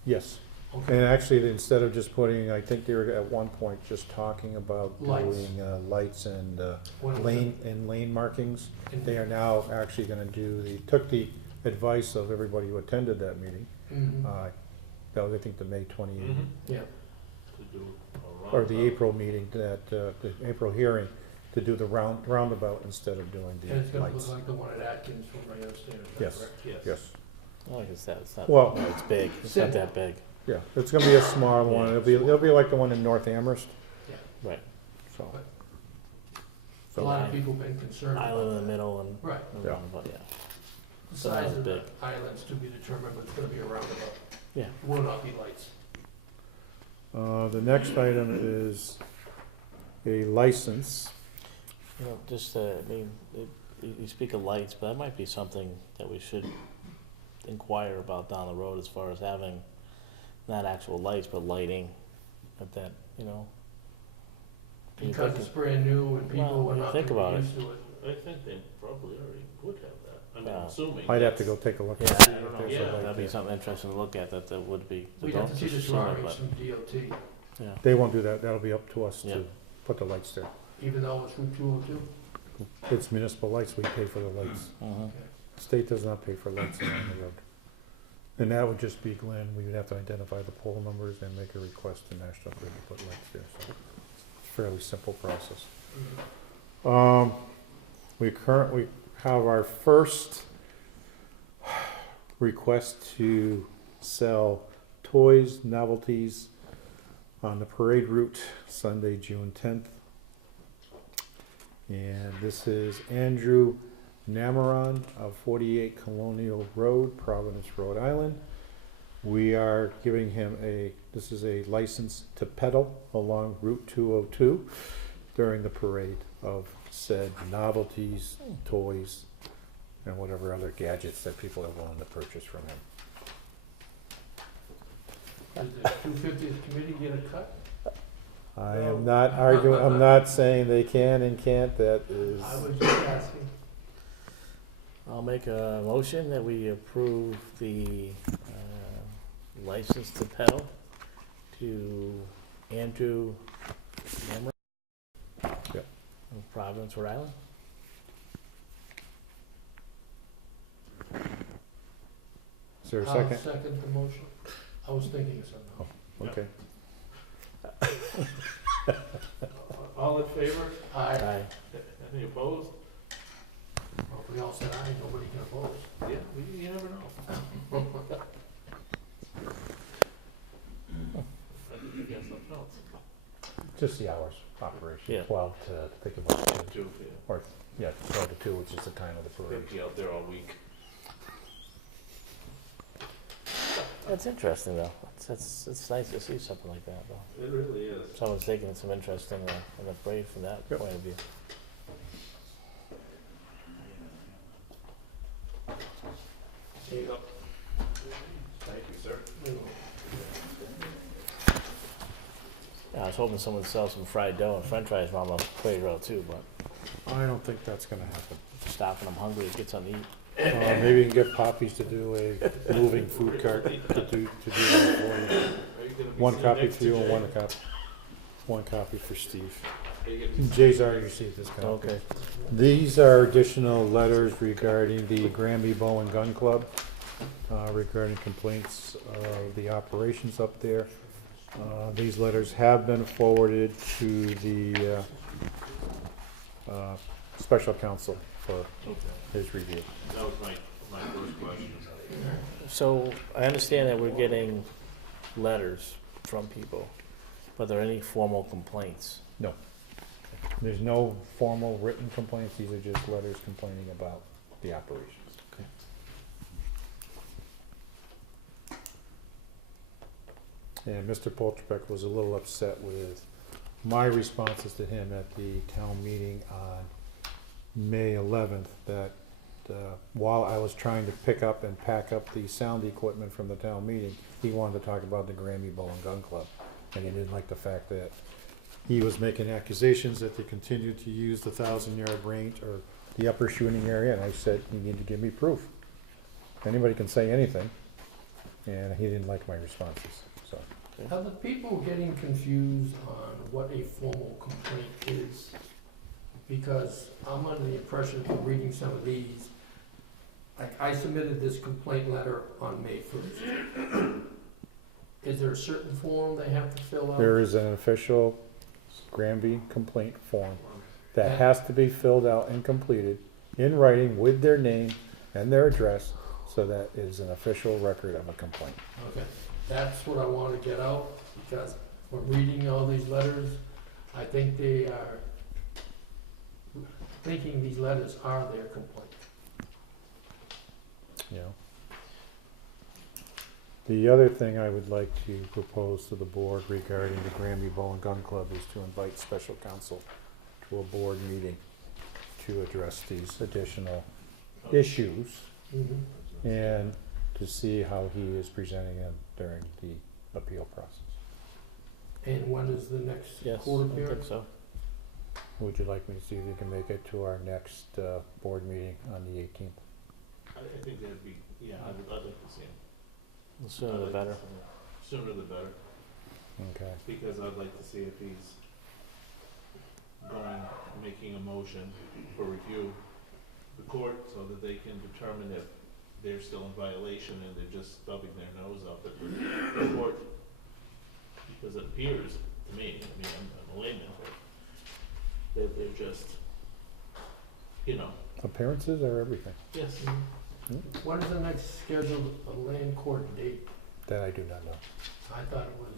Yes, Okay. and actually, instead of just putting, I think they were at one point just talking about Lights. doing lights and When is lane markings. it? They are now actually gonna took the advice of everybody who attended that meeting. Mhm. That was, I think, the May 28th. Mhm. Yeah. To do a Or the roundabout. April meeting, the April hearing, to do the roundabout instead of doing And the it's gonna lights. look like the one at Atkins, from what I understand, is that Yes. correct? Yes. Yes, Like I said, it's not, Well- it's big, it's not that big. yeah, it's gonna be a small one, it'll be like the one in North Amherst, Right. so. A lot of people have been concerned I about live in the that. middle and, Right. Yeah. but yeah. The So not size as of the big. island's to be determined, but it's gonna be a roundabout. Yeah. It will not be lights. The next item is a license. You know, just, I mean, you speak of lights, but that might be something that we should inquire about down the road as far as having not actual lights, but lighting at that, you know. You Because think it's brand new and people Well, are not think gonna about be it. used to it. I think they probably already would have that. I mean, Yeah. assuming. I'd have to that's- go take a look Yeah, and see I if don't know. there's Yeah, a light That'd be there. something interesting to look at, that would be. We'd don't have to see the just assume it, drawings but- from DOT, Yeah, They won't do that, that'll be up to us Yeah. to put the lights there. even though it's Route 202. It's municipal lights, we pay for the lights. mhm. State does not pay for lights along the road. And that would just be Glenn, we would have to identify the pole numbers and make a request to National Grid to put lights there, so it's a fairly simple process. We currently have our first request to sell toys, novelties on the parade route Sunday, June 10th. And this is Andrew Namaron of 48 Colonial Road, Providence, Rhode Island. We are giving him this is a license to peddle along Route 202 during the parade of said novelties, toys, and whatever other gadgets that people are willing to purchase from him. Did the 250th committee get a cut? I am not arguing, I'm not saying they can and can't, that is, I was just asking. I'll make a motion that we approve the license to peddle to Andrew Nemmer Yep. of Providence, Rhode Island. is there a I'll second? second the motion. I was thinking of something. Okay. All in favor? Aye. Any opposed? Well, if we all said aye, nobody can oppose. Yeah, you never know. I think you got something else. Just the hours of operation, Yeah. 12 to, think about 2. Two, yeah. Or, yeah, 12 to 2, which is the time of the parade. They'll be out there all week. That's interesting though. It's nice to see something like that though. It really is. Someone's taking some interest in the parade from that Yep. point of view. There you go. Thank you, sir. Yeah, I was hoping someone would sell some fried dough and french fries around the parade road too, but I don't think that's gonna happen. stopping them hungry to get something to eat. Maybe you can get Poppies to do a moving food cart to do that for you. Are you gonna be One sitting copy next for to you and Jay? one copy for Steve. Are you gonna be Jay's already received this copy. Okay. These are additional letters regarding the Granby Bow and Gun Club, regarding complaints of the operations up there. These letters have been forwarded to the special counsel for his review. That was my first question. So I understand that we're getting letters from people, but are there any formal complaints? No. There's no formal written complaints, these are just letters complaining about the operations. And Mr. Polterbeck was a little upset with my responses to him at the town meeting on May 11th, that while I was trying to pick up and pack up the sound equipment from the town meeting, he wanted to talk about the Granby Bow and Gun Club. And he didn't like the fact that he was making accusations that they continued to use the 1,000-yard range or the upper shooting area, and I said, you need to give me proof. Anybody can say anything, and he didn't like my responses, so. Are the people getting confused on what a formal complaint is? Because I'm under the impression from reading some of these, like I submitted this complaint letter on May 1st. Is there a certain form they have to fill out? There is an official Granby complaint form that has to be filled out and completed in writing with their name and their address, so that it is an official record of a complaint. Okay, that's what I want to get out, because from reading all these letters, I think they are thinking these letters are their complaint. You know. The other thing I would like to propose to the board regarding the Granby Bow and Gun Club is to invite special counsel to a board meeting to address these additional issues Mm-hmm. and to see how he is presenting them during the appeal process. And when is the next Yes, court I appearance? think so. Would you like me to see if you can make it to our next board meeting on the 18th? I think that'd be, yeah, I'd like to see him. The sooner I'd the like to better. see him. Sooner the better, Okay. because I'd like to see if he's going, making a motion for review the court so that they can determine if they're still in violation and they're just stubbing their nose up at the court. Because it appears to me, I mean, I'm a layman, but they're just, you know. Appearances are everything. Yes. When is the next scheduled land court date? That I do not know. I thought it was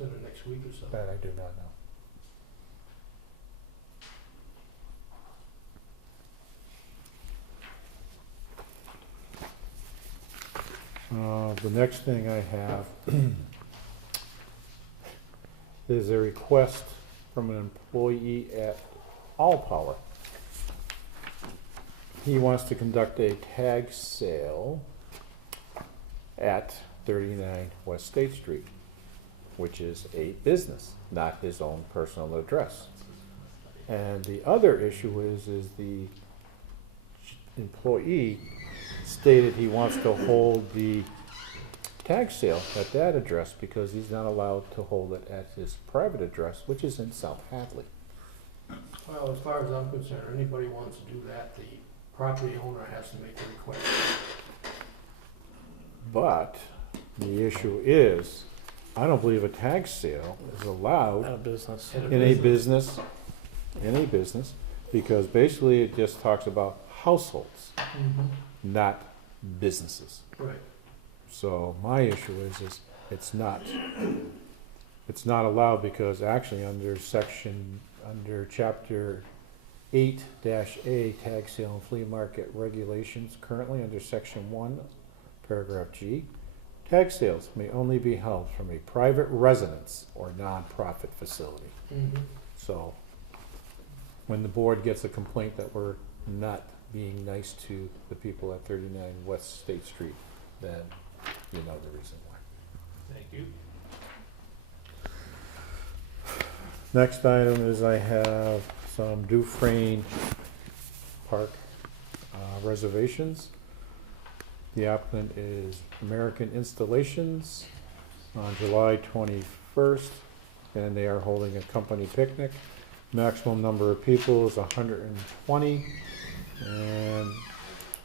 in the next week or so. That I do not know. The next thing I have is a request from an employee at All Power. He wants to conduct a tag sale at 39 West State Street, which is a business, not his own personal address. And the other issue is the employee stated he wants to hold the tag sale at that address because he's not allowed to hold it at his private address, which is in South Hadley. Well, as far as I'm concerned, anybody wants to do that, the property owner has to make the request. But the issue is, I don't believe a tag sale is allowed Out of business. in a business, because basically it just talks about households, not businesses. Right. So my issue is it's not allowed because actually under chapter 8-A tag sale and flea market regulations, currently under section 1, paragraph G, tag sales may only be held from a private residence or nonprofit facility. So when the board gets a complaint that we're not being nice to the people at 39 West State Street, then you know the reason why. Thank you. Next item is I have some Dufresne Park reservations. The applicant is American Installations on July 21st, and they are holding a company picnic. Maximum number of people is 120, and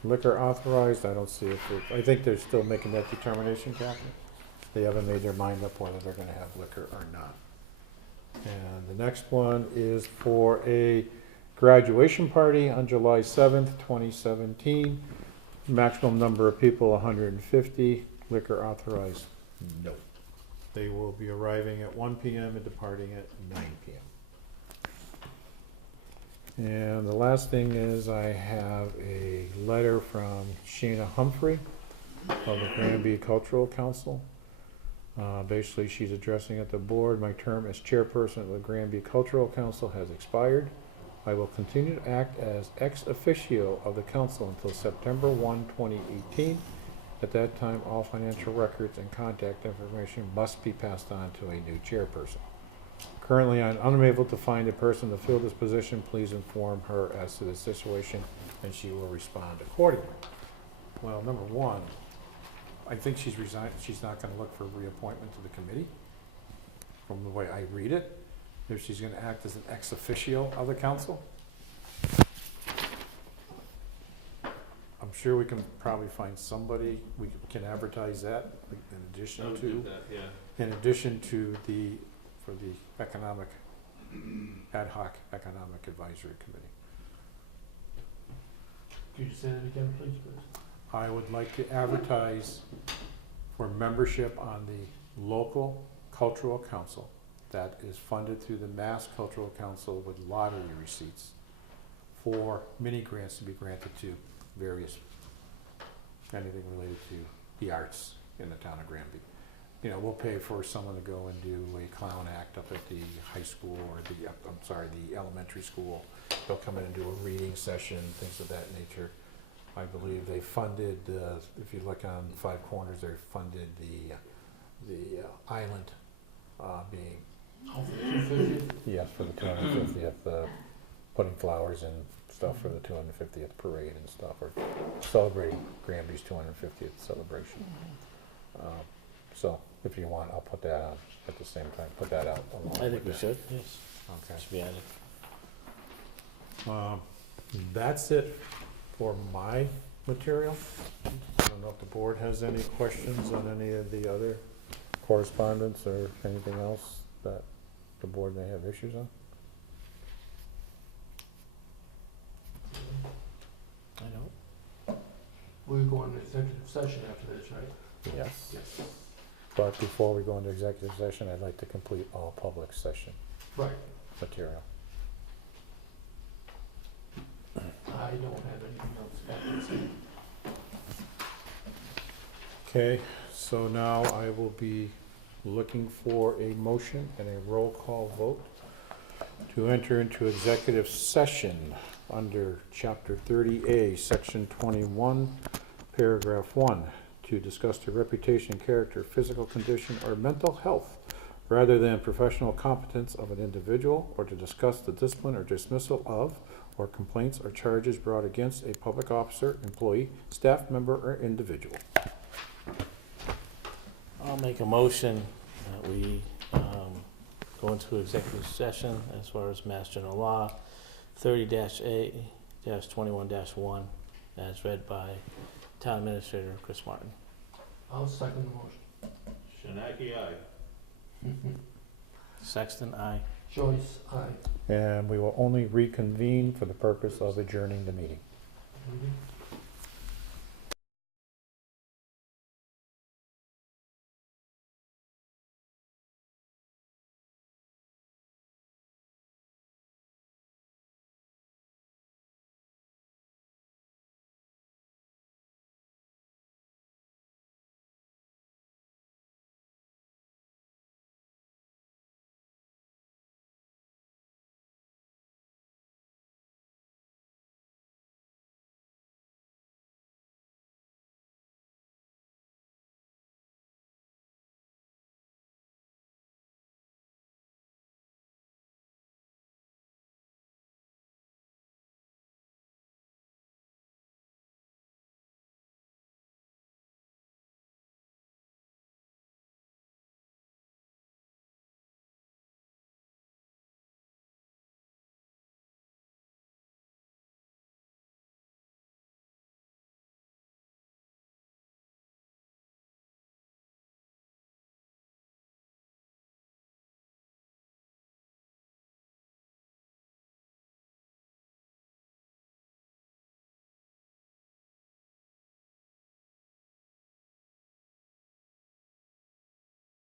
liquor authorized, I don't see if I think they're still making that determination, Captain. They haven't made their mind up whether they're gonna have liquor or not. And the next one is for a graduation party on July 7th, 2017. Maximum number of people, 150. Liquor authorized, no. They will be arriving at 1 p.m. and departing at 9 p.m. And the last thing is I have a letter from Shana Humphrey of the Granby Cultural Council. Basically, she's addressing at the board, my term as chairperson of the Granby Cultural Council has expired. I will continue to act as ex officio of the council until September 1, 2018. At that time, all financial records and contact information must be passed on to a new chairperson. Currently, I'm unable to find a person to fill this position. Please inform her as to the situation, and she will respond accordingly. Well, number one, I think she's resigned. She's not going to look for reappointment to the committee, from the way I read it. If she's going to act as an ex officio of the council, I'm sure we can probably find somebody. We can advertise that in addition I would to do that, yeah. in addition to for the economic, ad hoc economic advisory committee. Could you say that again, please, Chris? I would like to advertise for membership on the local cultural council that is funded through the Mass Cultural Council with lottery receipts for mini grants to be granted to various, anything related to the arts in the town of Granby. You know, we'll pay for someone to go and do a clown act up at the high school or the elementary school. They'll come in and do a reading session, things of that nature. I believe they funded, if you look on Five Corners, they funded the island being, Oh, for 250? yes, for the 250th, putting flowers and stuff for the 250th parade and stuff, or celebrating Granby's 250th celebration. So if you want, I'll put that on at the same time, put that out along I think with we that. should, yes, Okay. should be added. That's it for my material. I don't know if the board has any questions on any of the other correspondence or anything else that the board may have issues on. I don't. We're going to executive session after this, right? Yes. Yes. But before we go into executive session, I'd like to complete all public session Right. material. I don't have anything else at this time. Okay, so now I will be looking for a motion and a roll call vote to enter into executive session under Chapter 30A, Section 21, Paragraph 1, to discuss the reputation, character, physical condition, or mental health rather than professional competence of an individual, or to discuss the discipline or dismissal of, or complaints or charges brought against a public officer, employee, staff member, or individual. I'll make a motion that we go into executive session as far as Mass General Law 30-A-21-1 as read by Town Administrator Chris Martin. I'll second the motion. Shinaki, aye. Sexton, aye. Joyce, aye. And we will only reconvene for the purpose of adjourning the meeting. Mhm.